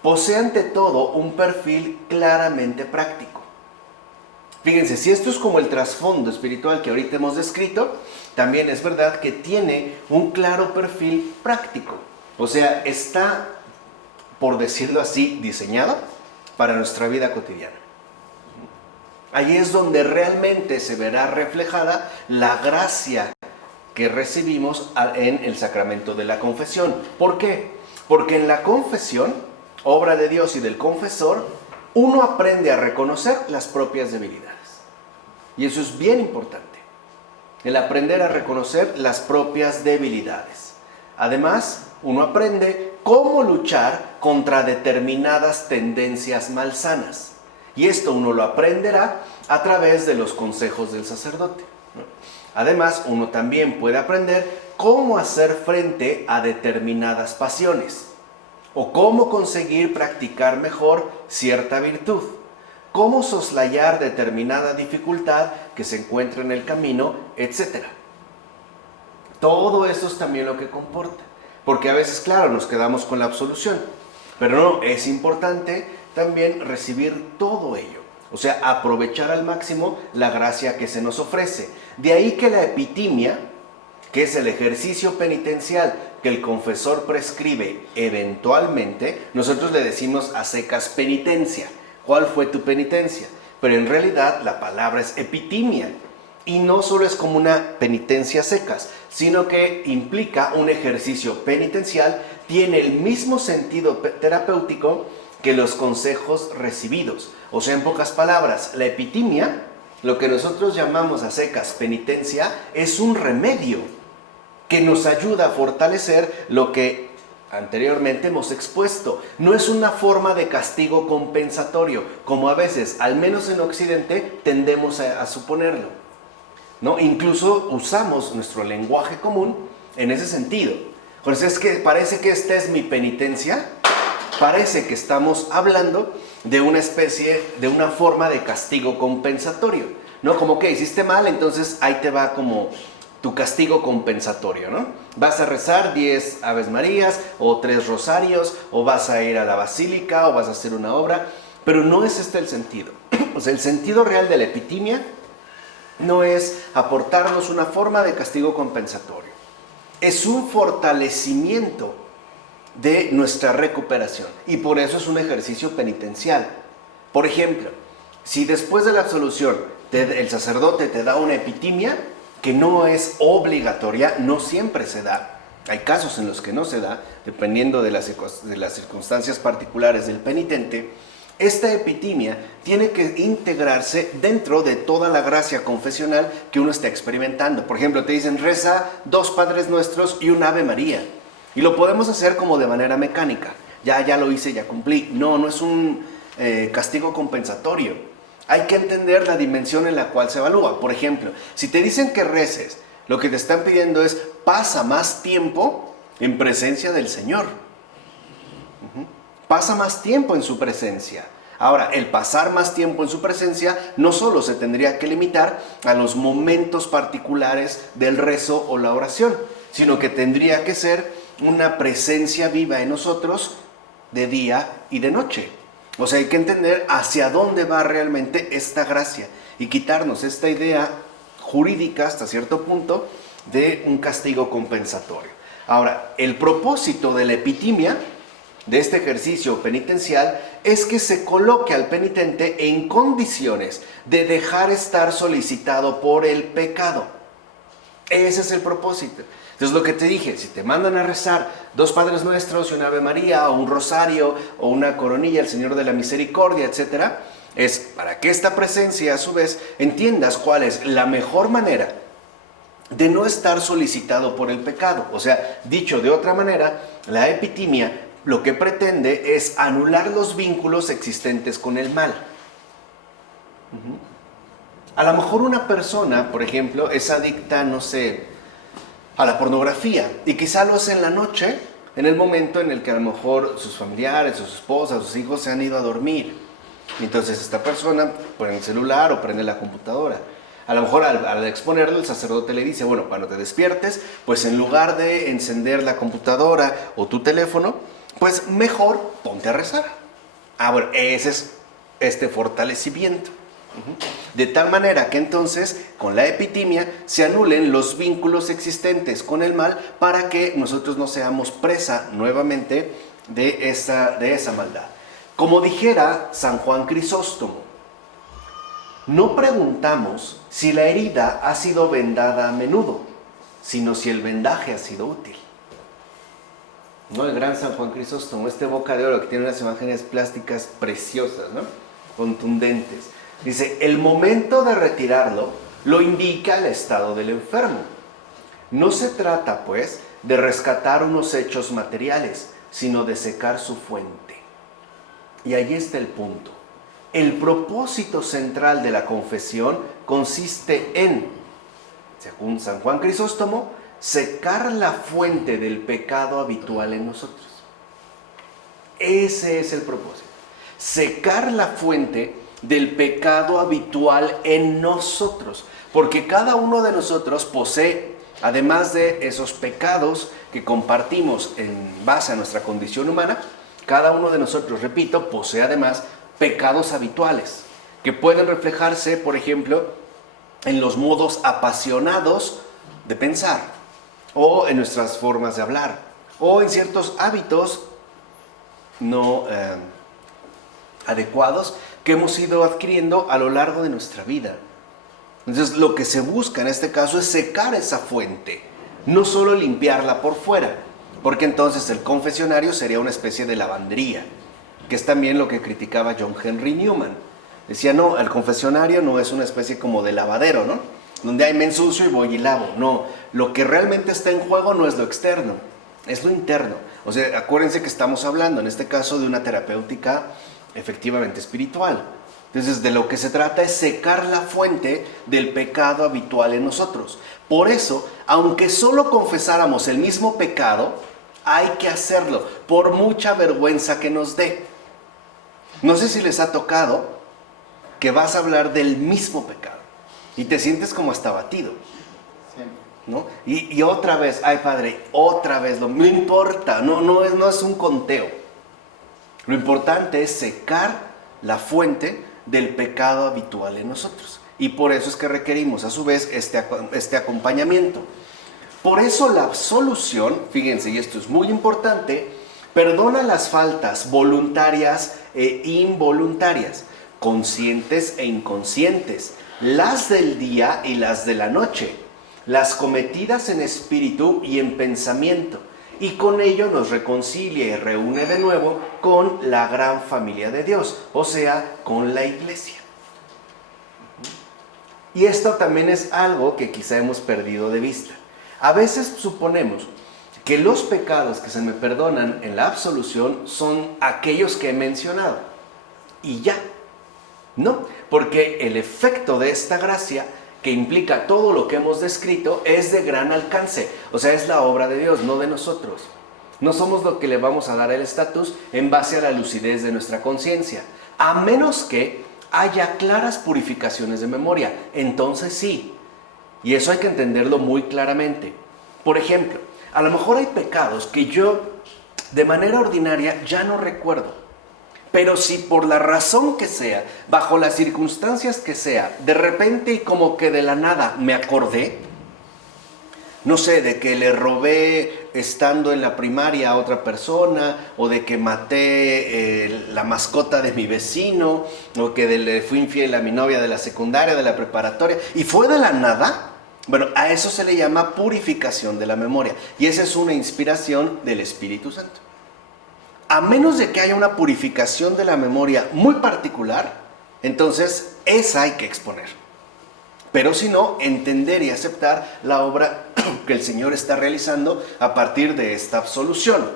posee ante todo un perfil claramente práctico. Fíjense, si esto es como el trasfondo espiritual que ahorita hemos descrito, también es verdad que tiene un claro perfil práctico. O sea, está, por decirlo así, diseñado para nuestra vida cotidiana. Ahí es donde realmente se verá reflejada la gracia que recibimos en el sacramento de la confesión. ¿Por qué? Porque en la confesión, obra de Dios y del confesor, uno aprende a reconocer las propias debilidades. Y eso es bien importante, el aprender a reconocer las propias debilidades. Además, uno aprende cómo luchar contra determinadas tendencias malsanas. Y esto uno lo aprenderá a través de los consejos del sacerdote. Además, uno también puede aprender cómo hacer frente a determinadas pasiones o cómo conseguir practicar mejor cierta virtud, cómo soslayar determinada dificultad que se encuentra en el camino, etc. Todo eso es también lo que comporta, porque a veces, claro, nos quedamos con la absolución, pero no, es importante también recibir todo ello. O sea, aprovechar al máximo la gracia que se nos ofrece. De ahí que la epitimia, que es el ejercicio penitencial que el confesor prescribe eventualmente, nosotros le decimos a secas penitencia. ¿Cuál fue tu penitencia? Pero en realidad la palabra es epitimia. Y no solo es como una penitencia secas, sino que implica un ejercicio penitencial, tiene el mismo sentido terapéutico que los consejos recibidos. O sea, en pocas palabras, la epitimia, lo que nosotros llamamos a secas penitencia, es un remedio que nos ayuda a fortalecer lo que anteriormente hemos expuesto. No es una forma de castigo compensatorio, como a veces, al menos en Occidente, tendemos a suponerlo, ¿no? Incluso usamos nuestro lenguaje común en ese sentido. Pues es que parece que esta es mi penitencia, parece que estamos hablando de una especie, de una forma de castigo compensatorio, ¿no? Como que hiciste mal, entonces ahí te va como tu castigo compensatorio, ¿no? Vas a rezar 10 Aves Marías o 3 rosarios, o vas a ir a la basílica, o vas a hacer una obra, pero no es este el sentido. O sea, el sentido real de la epitimia no es aportarnos una forma de castigo compensatorio. Es un fortalecimiento de nuestra recuperación, y por eso es un ejercicio penitencial. Por ejemplo, si después de la absolución el sacerdote te da una epitimia, que no es obligatoria, no siempre se da. Hay casos en los que no se da, dependiendo de las circunstancias particulares del penitente. Esta epitimia tiene que integrarse dentro de toda la gracia confesional que uno está experimentando. Por ejemplo, te dicen, reza 2 Padres Nuestros y un Ave María. Y lo podemos hacer como de manera mecánica. Ya lo hice, ya cumplí. No es un castigo compensatorio. Hay que entender la dimensión en la cual se evalúa. Por ejemplo, si te dicen que reces, lo que te están pidiendo es pasa más tiempo en presencia del Señor. Pasa más tiempo en su presencia. Ahora, el pasar más tiempo en su presencia no solo se tendría que limitar a los momentos particulares del rezo o la oración, sino que tendría que ser una presencia viva en nosotros de día y de noche. O sea, hay que entender hacia dónde va realmente esta gracia y quitarnos esta idea jurídica hasta cierto punto de un castigo compensatorio. Ahora, el propósito de la epitimia, de este ejercicio penitencial, es que se coloque al penitente en condiciones de dejar estar solicitado por el pecado. Ese es el propósito. Entonces, lo que te dije, si te mandan a rezar 2 Padres Nuestros y una Ave María, o un rosario, o una coronilla al Señor de la Misericordia, etc., es para que esta presencia, a su vez, entiendas cuál es la mejor manera de no estar solicitado por el pecado. O sea, dicho de otra manera, la epitimia lo que pretende es anular los vínculos existentes con el mal. A lo mejor una persona, por ejemplo, es adicta, no sé, a la pornografía, y quizá lo hace en la noche, en el momento en el que a lo mejor sus familiares, sus esposas, sus hijos se han ido a dormir. Y entonces esta persona pone el celular o prende la computadora. A lo mejor al exponerlo, el sacerdote le dice, bueno, cuando te despiertes, pues en lugar de encender la computadora o tu teléfono, pues mejor ponte a rezar. Bueno, ese es este fortalecimiento. De tal manera que entonces con la epitimia se anulen los vínculos existentes con el mal para que nosotros no seamos presa nuevamente de esa maldad. Como dijera San Juan Crisóstomo, no preguntamos si la herida ha sido vendada a menudo, sino si el vendaje ha sido útil. ¿No? El gran San Juan Crisóstomo, este boca de oro que tiene unas imágenes plásticas preciosas, ¿no? Contundentes. Dice, el momento de retirarlo lo indica el estado del enfermo. No se trata, pues, de rescatar unos hechos materiales, sino de secar su fuente. Y ahí está el punto. El propósito central de la confesión consiste en, según San Juan Crisóstomo, secar la fuente del pecado habitual en nosotros. Ese es el propósito. Secar la fuente del pecado habitual en nosotros, porque cada uno de nosotros posee, además de esos pecados que compartimos en base a nuestra condición humana, cada uno de nosotros, repito, posee además pecados habituales, que pueden reflejarse, por ejemplo, en los modos apasionados de pensar, o en nuestras formas de hablar, o en ciertos hábitos no adecuados que hemos ido adquiriendo a lo largo de nuestra vida. Entonces lo que se busca en este caso es secar esa fuente, no solo limpiarla por fuera, porque entonces el confesionario sería una especie de lavandería, que es también lo que criticaba John Henry Newman. Decía, no, el confesionario no es una especie como de lavadero, ¿no? Donde hay me ensucio y voy y lavo. No, lo que realmente está en juego no es lo externo, es lo interno. O sea, acuérdense que estamos hablando en este caso de una terapéutica efectivamente espiritual. Entonces, de lo que se trata es secar la fuente del pecado habitual en nosotros. Por eso, aunque solo confesáramos el mismo pecado, hay que hacerlo, por mucha vergüenza que nos dé. No sé si les ha tocado que vas a hablar del mismo pecado y te sientes como hasta abatido, ¿no? Y otra vez, ay padre, otra vez, no importa, no es un conteo. Lo importante es secar la fuente del pecado habitual en nosotros. Y por eso es que requerimos a su vez este acompañamiento. Por eso la absolución, fíjense, y esto es muy importante, perdona las faltas voluntarias e involuntarias, conscientes e inconscientes, las del día y las de la noche, las cometidas en espíritu y en pensamiento, y con ello nos reconcilia y reúne de nuevo con la gran familia de Dios, o sea, con la iglesia. Y esto también es algo que quizá hemos perdido de vista. A veces suponemos que los pecados que se me perdonan en la absolución son aquellos que he mencionado, y ya. No, porque el efecto de esta gracia, que implica todo lo que hemos descrito, es de gran alcance. O sea, es la obra de Dios, no de nosotros. No somos lo que le vamos a dar el estatus en base a la lucidez de nuestra conciencia. A menos que haya claras purificaciones de memoria. Entonces sí. Y eso hay que entenderlo muy claramente. Por ejemplo, a lo mejor hay pecados que yo de manera ordinaria ya no recuerdo. Pero si por la razón que sea, bajo las circunstancias que sea, de repente y como que de la nada me acordé, no sé, de que le robé estando en la primaria a otra persona, o de que maté la mascota de mi vecino, o que le fui infiel a mi novia de la secundaria, de la preparatoria, y fue de la nada, bueno, a eso se le llama purificación de la memoria, y esa es una inspiración del Espíritu Santo. A menos de que haya una purificación de la memoria muy particular, entonces esa hay que exponer. Pero si no, entender y aceptar la obra que el Señor está realizando a partir de esta absolución.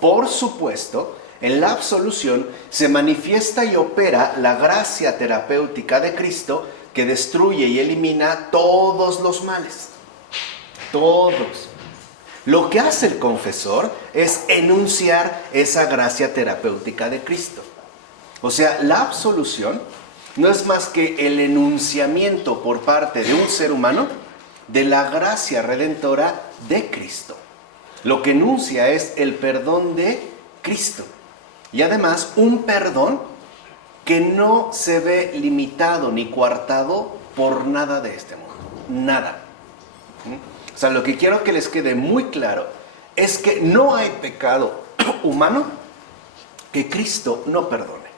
Por supuesto, en la absolución se manifiesta y opera la gracia terapéutica de Cristo que destruye y elimina todos los males. Todos. Lo que hace el confesor es enunciar esa gracia terapéutica de Cristo. O sea, la absolución no es más que el enunciamiento por parte de un ser humano de la gracia redentora de Cristo. Lo que enuncia es el perdón de Cristo. Y además un perdón que no se ve limitado ni coartado por nada de este mundo. Nada. O sea, lo que quiero que les quede muy claro es que no hay pecado humano que Cristo no perdone.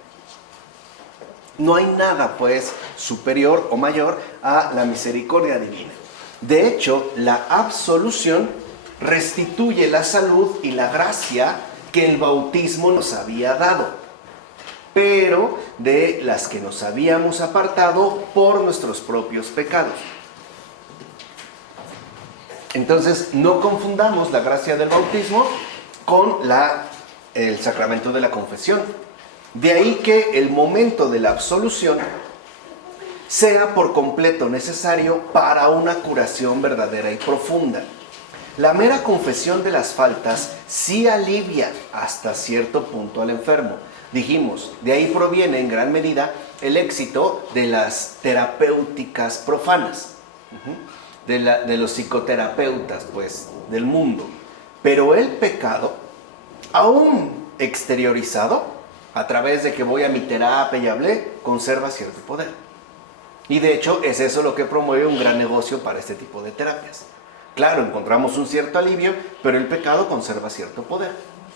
No hay nada, pues, superior o mayor a la misericordia divina. De hecho, la absolución restituye la salud y la gracia que el bautismo nos había dado, pero de las que nos habíamos apartado por nuestros propios pecados. Entonces, no confundamos la gracia del bautismo con el sacramento de la confesión. De ahí que el momento de la absolución sea por completo necesario para una curación verdadera y profunda. La mera confesión de las faltas sí alivia hasta cierto punto al enfermo. Dijimos, de ahí proviene en gran medida el éxito de las terapéuticas profanas. De los psicoterapeutas, pues, del mundo. Pero el pecado, aún exteriorizado, a través de que voy a mi terapia y hablé, conserva cierto poder. Y de hecho, es eso lo que promueve un gran negocio para este tipo de terapias. Claro, encontramos un cierto alivio, pero el pecado conserva cierto poder.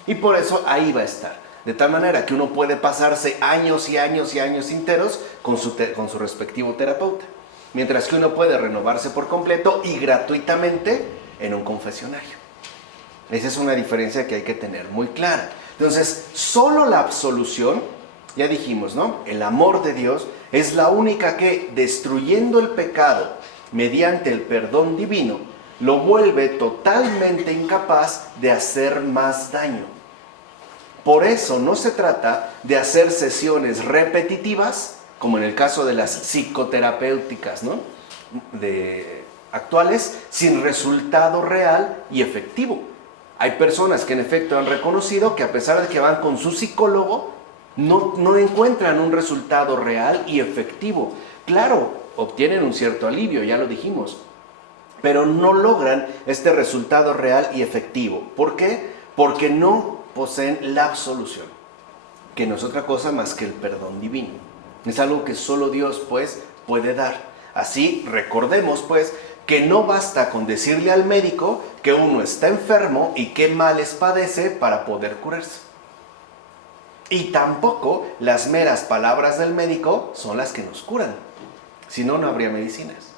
Y por eso ahí va a estar. De tal manera que uno puede pasarse años y años y años enteros con su respectivo terapeuta. mientras que uno puede renovarse por completo y gratuitamente en un confesionario. Esa es una diferencia que hay que tener muy clara. Entonces, solo la absolución, ya dijimos, ¿no? El amor de Dios es la única que, destruyendo el pecado mediante el perdón divino, lo vuelve totalmente incapaz de hacer más daño. Por eso no se trata de hacer sesiones repetitivas, como en el caso de las psicoterapéuticas, ¿no? Actuales, sin resultado real y efectivo. Hay personas que en efecto han reconocido que a pesar de que van con su psicólogo, no encuentran un resultado real y efectivo. Claro, obtienen un cierto alivio, ya lo dijimos, pero no logran este resultado real y efectivo. ¿Por qué? Porque no poseen la absolución, que no es otra cosa más que el perdón divino. Es algo que solo Dios, pues, puede dar. Así, recordemos, pues, que no basta con decirle al médico que uno está enfermo y qué males padece para poder curarse. Y tampoco las meras palabras del médico son las que nos curan. Si no, no habría medicinas.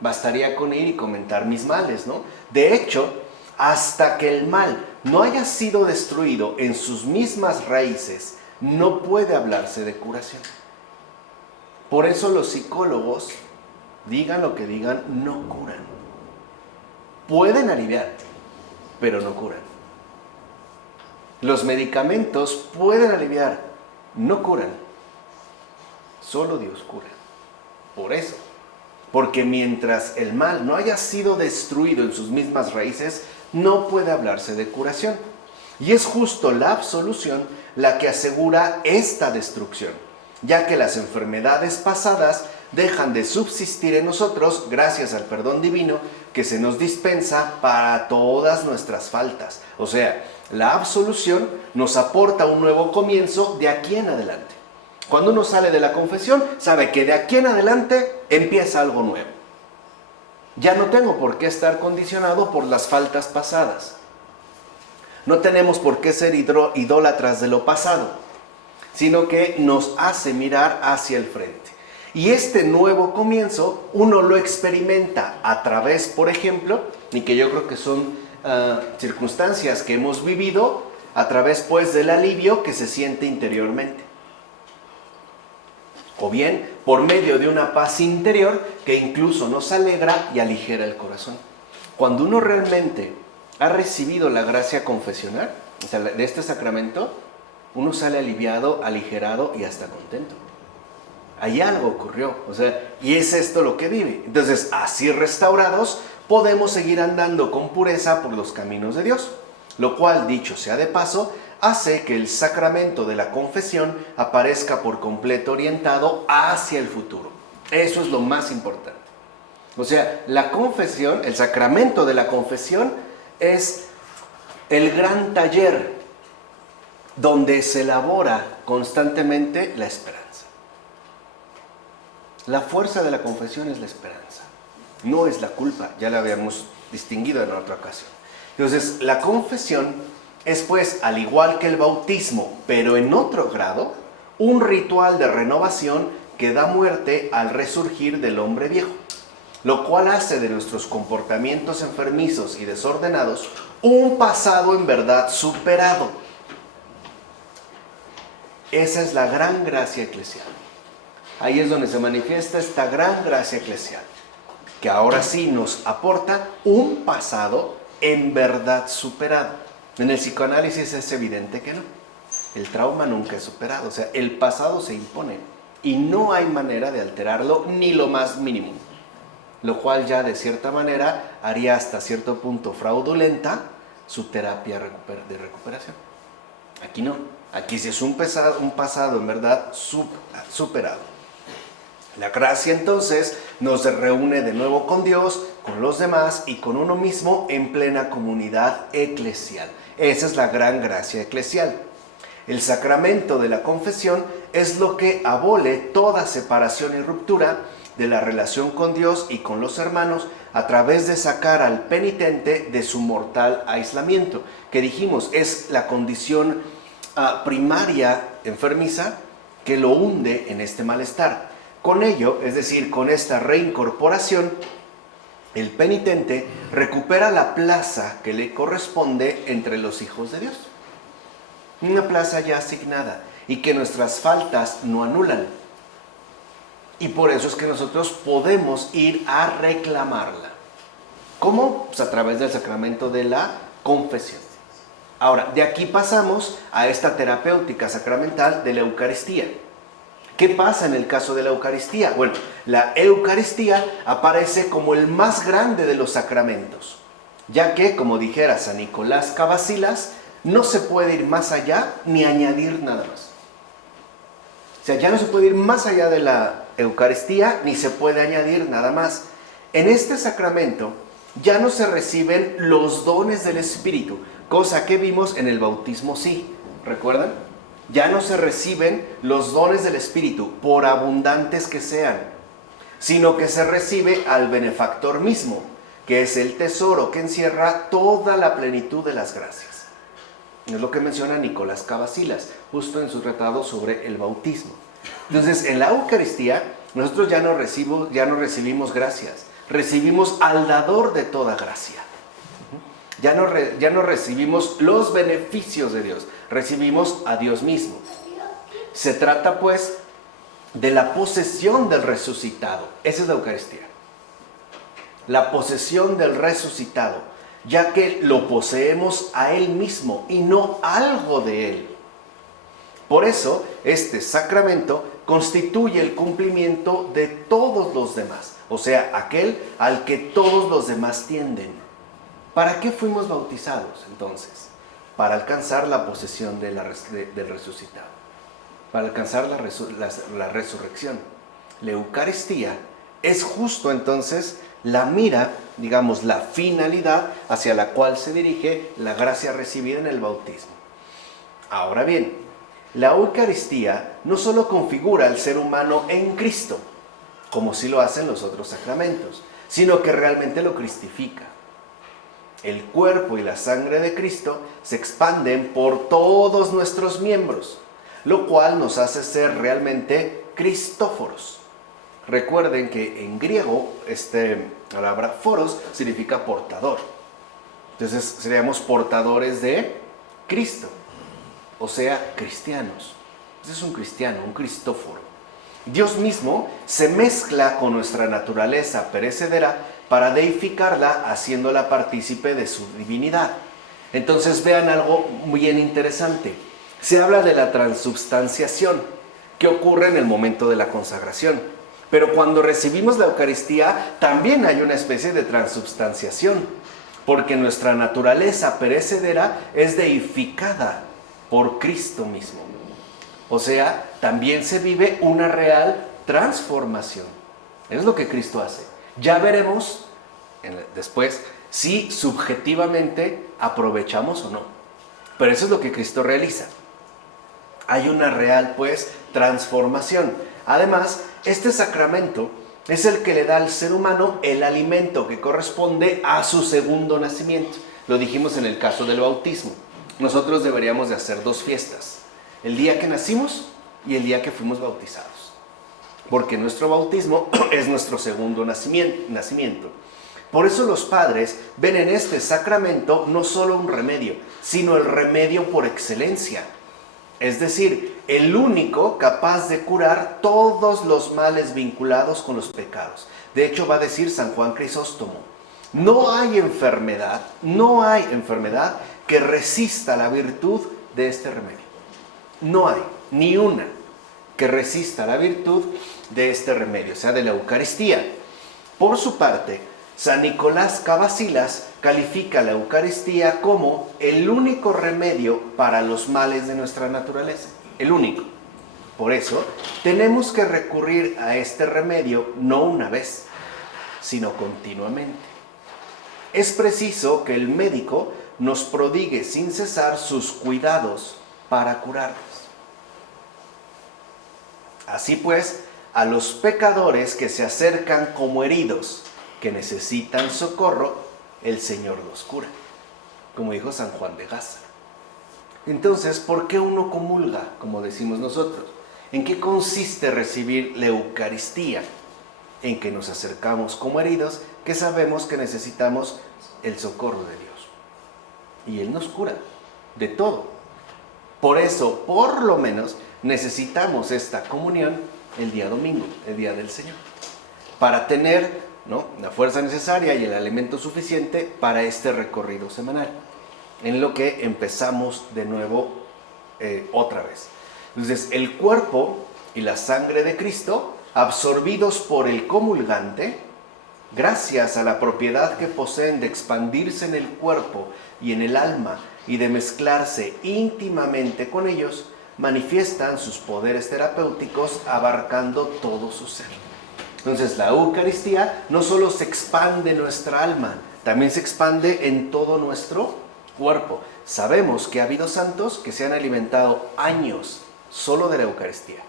Bastaría con ir y comentar mis males, ¿no? De hecho, hasta que el mal no haya sido destruido en sus mismas raíces, no puede hablarse de curación. Por eso los psicólogos, digan lo que digan, no curan. Pueden aliviar, pero no curan. Los medicamentos pueden aliviar, no curan. Solo Dios cura. Por eso. Porque mientras el mal no haya sido destruido en sus mismas raíces, no puede hablarse de curación. Y es justo la absolución la que asegura esta destrucción, ya que las enfermedades pasadas dejan de subsistir en nosotros gracias al perdón divino que se nos dispensa para todas nuestras faltas. O sea, la absolución nos aporta un nuevo comienzo de aquí en adelante. Cuando uno sale de la confesión, sabe que de aquí en adelante empieza algo nuevo. Ya no tengo por qué estar condicionado por las faltas pasadas. No tenemos por qué ser idólatras de lo pasado, sino que nos hace mirar hacia el frente. Y este nuevo comienzo uno lo experimenta a través, por ejemplo, y que yo creo que son circunstancias que hemos vivido, a través pues del alivio que se siente interiormente. O bien por medio de una paz interior que incluso nos alegra y aligera el corazón. Cuando uno realmente ha recibido la gracia confesional, o sea, de este sacramento, uno sale aliviado, aligerado y hasta contento. Ahí algo ocurrió, o sea, y es esto lo que vive. Entonces, así restaurados, podemos seguir andando con pureza por los caminos de Dios, lo cual, dicho sea de paso, hace que el sacramento de la confesión aparezca por completo orientado hacia el futuro. Eso es lo más importante. O sea, la confesión, el sacramento de la confesión es el gran taller donde se elabora constantemente la esperanza. La fuerza de la confesión es la esperanza, no es la culpa, ya la habíamos distinguido en otra ocasión. Entonces, la confesión es pues, al igual que el bautismo, pero en otro grado, un ritual de renovación que da muerte al resurgir del hombre viejo, lo cual hace de nuestros comportamientos enfermizos y desordenados un pasado en verdad superado. Esa es la gran gracia eclesial. Ahí es donde se manifiesta esta gran gracia eclesial, que ahora sí nos aporta un pasado en verdad superado. En el psicoanálisis es evidente que no. El trauma nunca es superado, o sea, el pasado se impone y no hay manera de alterarlo ni lo más mínimo, lo cual ya de cierta manera haría hasta cierto punto fraudulenta su terapia de recuperación. Aquí no, aquí sí es un pasado en verdad superado. La gracia entonces nos reúne de nuevo con Dios, con los demás y con uno mismo en plena comunidad eclesial. Esa es la gran gracia eclesial. El sacramento de la confesión es lo que abole toda separación y ruptura de la relación con Dios y con los hermanos a través de sacar al penitente de su mortal aislamiento, que dijimos es la condición primaria enfermiza que lo hunde en este malestar. Con ello, es decir, con esta reincorporación, el penitente recupera la plaza que le corresponde entre los hijos de Dios. Una plaza ya asignada y que nuestras faltas no anulan. Y por eso es que nosotros podemos ir a reclamarla. ¿Cómo? Pues a través del sacramento de la confesión. Ahora, de aquí pasamos a esta terapéutica sacramental de la Eucaristía. ¿Qué pasa en el caso de la Eucaristía? Bueno, la Eucaristía aparece como el más grande de los sacramentos, ya que, como dijera San Nicolás Cavasilas, no se puede ir más allá ni añadir nada más. O sea, ya no se puede ir más allá de la Eucaristía ni se puede añadir nada más. En este sacramento ya no se reciben los dones del Espíritu, cosa que vimos en el bautismo sí, ¿recuerdan? Ya no se reciben los dones del Espíritu, por abundantes que sean, sino que se recibe al benefactor mismo, que es el tesoro que encierra toda la plenitud de las gracias. Es lo que menciona Nicolás Cavasilas, justo en su tratado sobre el bautismo. Entonces, en la Eucaristía, nosotros ya no recibimos gracias, recibimos al dador de toda gracia. Ya no recibimos los beneficios de Dios, recibimos a Dios mismo. Se trata pues de la posesión del resucitado. Esa es la Eucaristía. La posesión del resucitado, ya que lo poseemos a Él mismo y no algo de Él. Por eso, este sacramento constituye el cumplimiento de todos los demás, o sea, aquel al que todos los demás tienden. ¿Para qué fuimos bautizados entonces? Para alcanzar la posesión del resucitado, para alcanzar la resurrección. La Eucaristía es justo entonces la mira, digamos, la finalidad hacia la cual se dirige la gracia recibida en el bautismo. Ahora bien, la Eucaristía no solo configura al ser humano en Cristo, como sí lo hacen los otros sacramentos, sino que realmente lo cristifica. El cuerpo y la sangre de Cristo se expanden por todos nuestros miembros, lo cual nos hace ser realmente cristóforos. Recuerden que en griego esta palabra foros significa portador. Entonces seríamos portadores de Cristo, o sea, cristianos. Ese es un cristiano, un cristóforo. Dios mismo se mezcla con nuestra naturaleza perecedera para deificarla, haciéndola partícipe de su divinidad. Entonces vean algo muy bien interesante. Se habla de la transubstanciación, que ocurre en el momento de la consagración. Pero cuando recibimos la Eucaristía, también hay una especie de transubstanciación, porque nuestra naturaleza perecedera es deificada por Cristo mismo. O sea, también se vive una real transformación. Es lo que Cristo hace. Ya veremos después si subjetivamente aprovechamos o no. Pero eso es lo que Cristo realiza. Hay una real, pues, transformación. Además, este sacramento es el que le da al ser humano el alimento que corresponde a su segundo nacimiento. Lo dijimos en el caso del bautismo. Nosotros deberíamos de hacer 2 fiestas. El día que nacimos y el día que fuimos bautizados. Porque nuestro bautismo es nuestro segundo nacimiento. Por eso los padres ven en este sacramento no solo un remedio, sino el remedio por excelencia. Es decir, el único capaz de curar todos los males vinculados con los pecados. De hecho, va a decir San Juan Crisóstomo, no hay enfermedad que resista la virtud de este remedio. No hay ni una que resista la virtud de este remedio, o sea, de la Eucaristía. Por su parte, San Nicolás Cavasilas califica la Eucaristía como el único remedio para los males de nuestra naturaleza, el único. Por eso, tenemos que recurrir a este remedio no una vez, sino continuamente. Es preciso que el médico nos prodigue sin cesar sus cuidados para curarnos. Así pues, a los pecadores que se acercan como heridos, que necesitan socorro, el Señor los cura, como dijo San Juan de Gázara. Entonces, ¿por qué uno comulga, como decimos nosotros? ¿En qué consiste recibir la Eucaristía? En que nos acercamos como heridos, que sabemos que necesitamos el socorro de Dios. Y Él nos cura de todo. Por eso, por lo menos, necesitamos esta comunión el día domingo, el día del Señor, para tener, ¿no?, la fuerza necesaria y el alimento suficiente para este recorrido semanal, en lo que empezamos de nuevo otra vez. Entonces, el cuerpo y la sangre de Cristo, absorbidos por el comulgante, gracias a la propiedad que poseen de expandirse en el cuerpo y en el alma y de mezclarse íntimamente con ellos, manifiestan sus poderes terapéuticos abarcando todo su ser. Entonces, la Eucaristía no solo se expande en nuestra alma, también se expande en todo nuestro cuerpo. Sabemos que ha habido santos que se han alimentado años solo de la Eucaristía.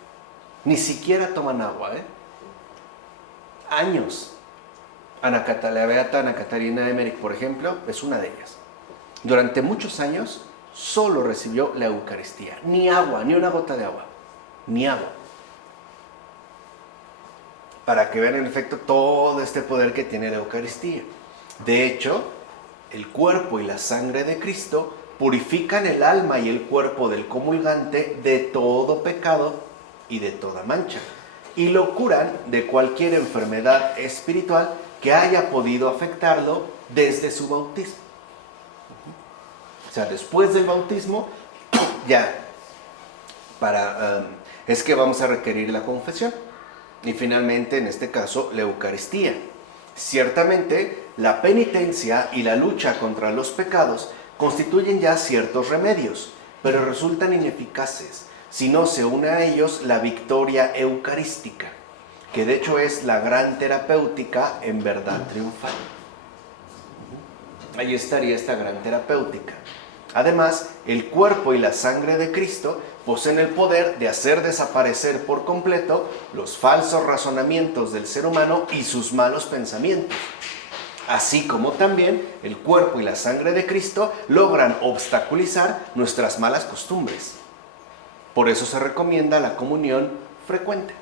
Ni siquiera toman agua, Años. La beata Ana Catarina Emmerich, por ejemplo, es una de ellas. Durante muchos años solo recibió la Eucaristía. Ni agua, ni una gota de agua. Ni agua. Para que vean en efecto todo este poder que tiene la Eucaristía. De hecho, el cuerpo y la sangre de Cristo purifican el alma y el cuerpo del comulgante de todo pecado y de toda mancha, y lo curan de cualquier enfermedad espiritual que haya podido afectarlo desde su bautismo. O sea, después del bautismo, ya, es que vamos a requerir la confesión. Y finalmente, en este caso, la Eucaristía. Ciertamente, la penitencia y la lucha contra los pecados constituyen ya ciertos remedios, pero resultan ineficaces si no se une a ellos la victoria eucarística, que de hecho es la gran terapéutica en verdad triunfal. Ahí estaría esta gran terapéutica. Además, el cuerpo y la sangre de Cristo poseen el poder de hacer desaparecer por completo los falsos razonamientos del ser humano y sus malos pensamientos. Así como también el cuerpo y la sangre de Cristo logran obstaculizar nuestras malas costumbres. Por eso se recomienda la comunión frecuente,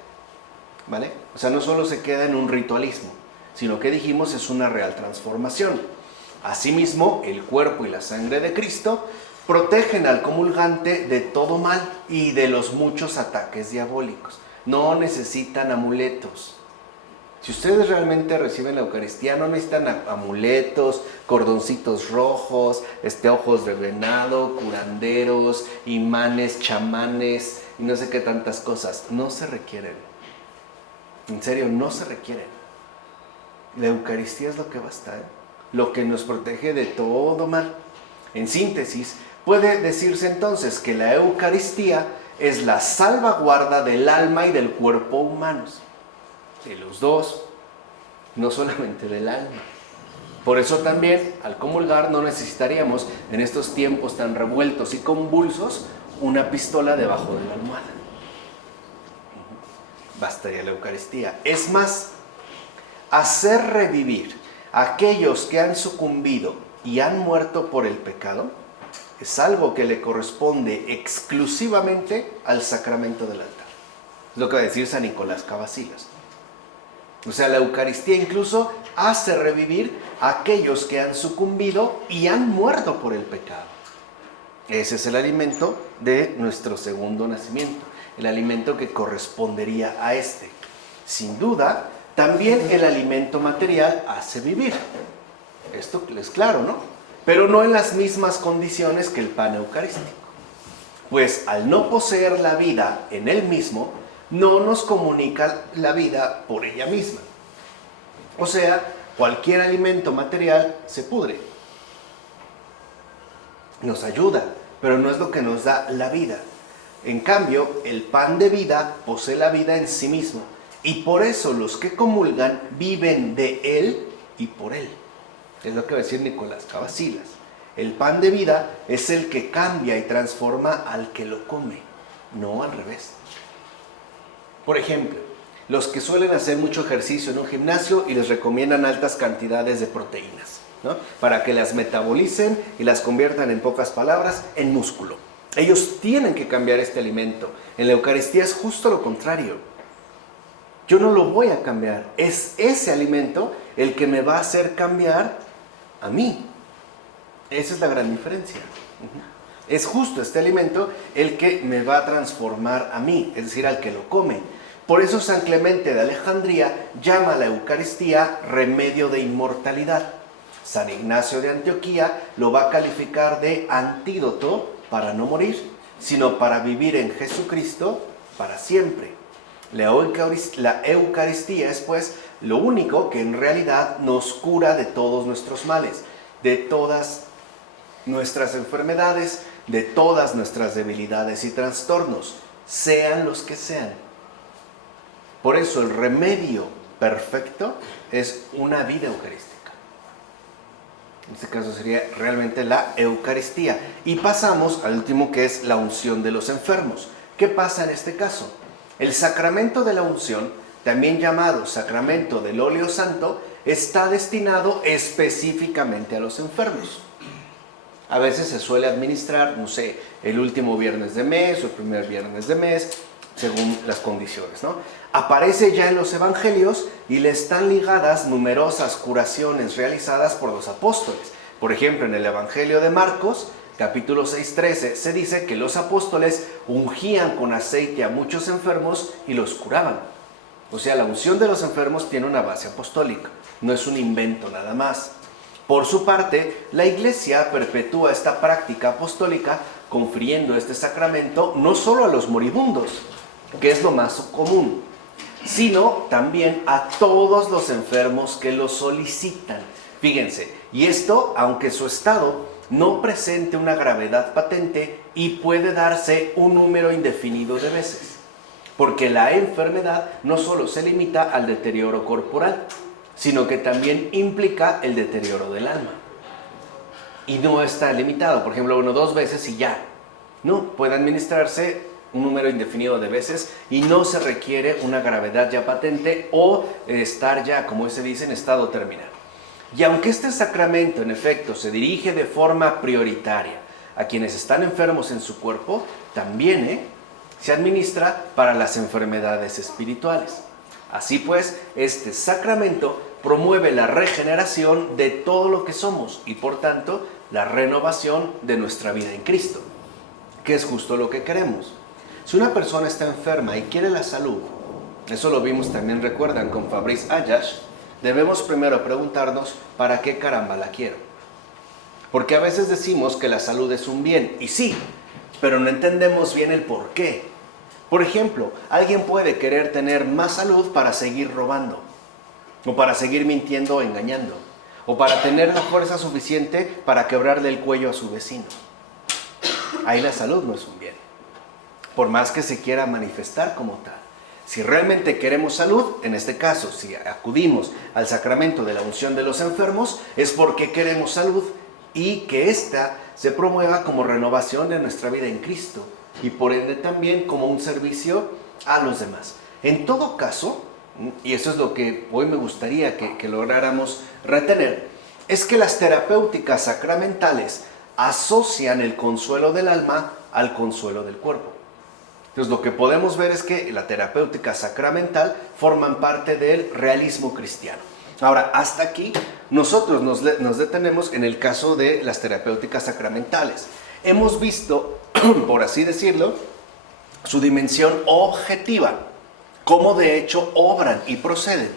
¿vale? O sea, no solo se queda en un ritualismo, sino que dijimos es una real transformación. Asimismo, el cuerpo y la sangre de Cristo protegen al comulgante de todo mal y de los muchos ataques diabólicos. No necesitan amuletos. Si ustedes realmente reciben la Eucaristía, no necesitan amuletos, cordoncitos rojos, ojos de venado, curanderos, imanes, chamanes y no sé qué tantas cosas. No se requieren. En serio, no se requieren. La Eucaristía es lo que basta, lo que nos protege de todo mal. En síntesis, puede decirse entonces que la Eucaristía es la salvaguarda del alma y del cuerpo humanos. De los dos, no solamente del alma. Por eso también, al comulgar, no necesitaríamos, en estos tiempos tan revueltos y convulsos, una pistola debajo de la almohada. Bastaría la Eucaristía. Es más, hacer revivir a aquellos que han sucumbido y han muerto por el pecado es algo que le corresponde exclusivamente al sacramento del altar. Es lo que va a decir San Nicolás Cavacillas. O sea, la Eucaristía incluso hace revivir a aquellos que han sucumbido y han muerto por el pecado. Ese es el alimento de nuestro segundo nacimiento, el alimento que correspondería a este. Sin duda, también el alimento material hace vivir. Esto es claro, ¿no? Pero no en las mismas condiciones que el pan eucarístico. Pues al no poseer la vida en él mismo, no nos comunica la vida por ella misma. O sea, cualquier alimento material se pudre. Nos ayuda, pero no es lo que nos da la vida. En cambio, el pan de vida posee la vida en sí mismo. Y por eso los que comulgan viven de él y por él. Es lo que va a decir Nicolás Cavacillas. El pan de vida es el que cambia y transforma al que lo come, no al revés. Por ejemplo, los que suelen hacer mucho ejercicio en un gimnasio y les recomiendan altas cantidades de proteínas, ¿no?, para que las metabolicen y las conviertan, en pocas palabras, en músculo. Ellos tienen que cambiar este alimento. En la Eucaristía es justo lo contrario. Yo no lo voy a cambiar. Es ese alimento el que me va a hacer cambiar a mí. Esa es la gran diferencia. Es justo este alimento el que me va a transformar a mí, es decir, al que lo come. Por eso San Clemente de Alejandría llama a la Eucaristía remedio de inmortalidad. San Ignacio de Antioquía lo va a calificar de antídoto para no morir, sino para vivir en Jesucristo para siempre. La Eucaristía es pues lo único que en realidad nos cura de todos nuestros males, de todas nuestras enfermedades, de todas nuestras debilidades y trastornos, sean los que sean. Por eso el remedio perfecto es una vida eucarística. En este caso sería realmente la Eucaristía. Y pasamos al último, que es la unción de los enfermos. ¿Qué pasa en este caso? El sacramento de la unción, también llamado sacramento del óleo santo, está destinado específicamente a los enfermos. A veces se suele administrar, no sé, el último viernes de mes o el primer viernes de mes, según las condiciones, ¿no? Aparece ya en los evangelios y le están ligadas numerosas curaciones realizadas por los apóstoles. Por ejemplo, en el evangelio de Marcos, capítulo 6:13, se dice que los apóstoles ungían con aceite a muchos enfermos y los curaban. O sea, la unción de los enfermos tiene una base apostólica, no es un invento nada más. Por su parte, la Iglesia perpetúa esta práctica apostólica confiriendo este sacramento no solo a los moribundos, que es lo más común, sino también a todos los enfermos que lo solicitan. Fíjense, y esto aunque su estado no presente una gravedad patente y puede darse un número indefinido de veces, porque la enfermedad no solo se limita al deterioro corporal, sino que también implica el deterioro del alma. Y no está limitado, por ejemplo, 1 o 2 veces y ya. No, puede administrarse un número indefinido de veces y no se requiere una gravedad ya patente o estar ya, como se dice, en estado terminal. Y aunque este sacramento en efecto se dirige de forma prioritaria a quienes están enfermos en su cuerpo, también se administra para las enfermedades espirituales. Así pues, este sacramento promueve la regeneración de todo lo que somos y por tanto la renovación de nuestra vida en Cristo, que es justo lo que queremos. Si una persona está enferma y quiere la salud, eso lo vimos también, recuerdan, con Fabrice Ayash, debemos primero preguntarnos ¿para qué caramba la quiero? Porque a veces decimos que la salud es un bien, y sí, pero no entendemos bien el por qué. Por ejemplo, alguien puede querer tener más salud para seguir robando, o para seguir mintiendo o engañando, o para tener la fuerza suficiente para quebrarle el cuello a su vecino. Ahí la salud no es un bien, por más que se quiera manifestar como tal. Si realmente queremos salud, en este caso, si acudimos al sacramento de la unción de los enfermos, es porque queremos salud y que ésta se promueva como renovación de nuestra vida en Cristo y por ende también como un servicio a los demás. En todo caso, y eso es lo que hoy me gustaría que lográramos retener, es que las terapéuticas sacramentales asocian el consuelo del alma al consuelo del cuerpo. Entonces lo que podemos ver es que la terapéutica sacramental forman parte del realismo cristiano. Ahora, hasta aquí nosotros nos detenemos en el caso de las terapéuticas sacramentales. Hemos visto, por así decirlo, su dimensión objetiva, cómo de hecho obran y proceden.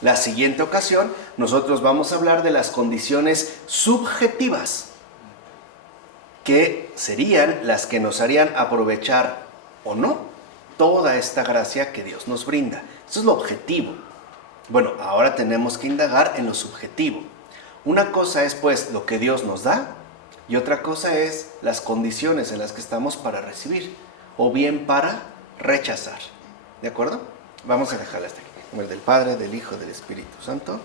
La siguiente ocasión nosotros vamos a hablar de las condiciones subjetivas, que serían las que nos harían aprovechar o no toda esta gracia que Dios nos brinda. Eso es lo objetivo. Bueno, ahora tenemos que indagar en lo subjetivo. Una cosa es pues lo que Dios nos da y otra cosa es las condiciones en las que estamos para recibir o bien para rechazar. ¿De acuerdo? Vamos a dejarla hasta aquí. En el del Padre, del Hijo, del Espíritu Santo.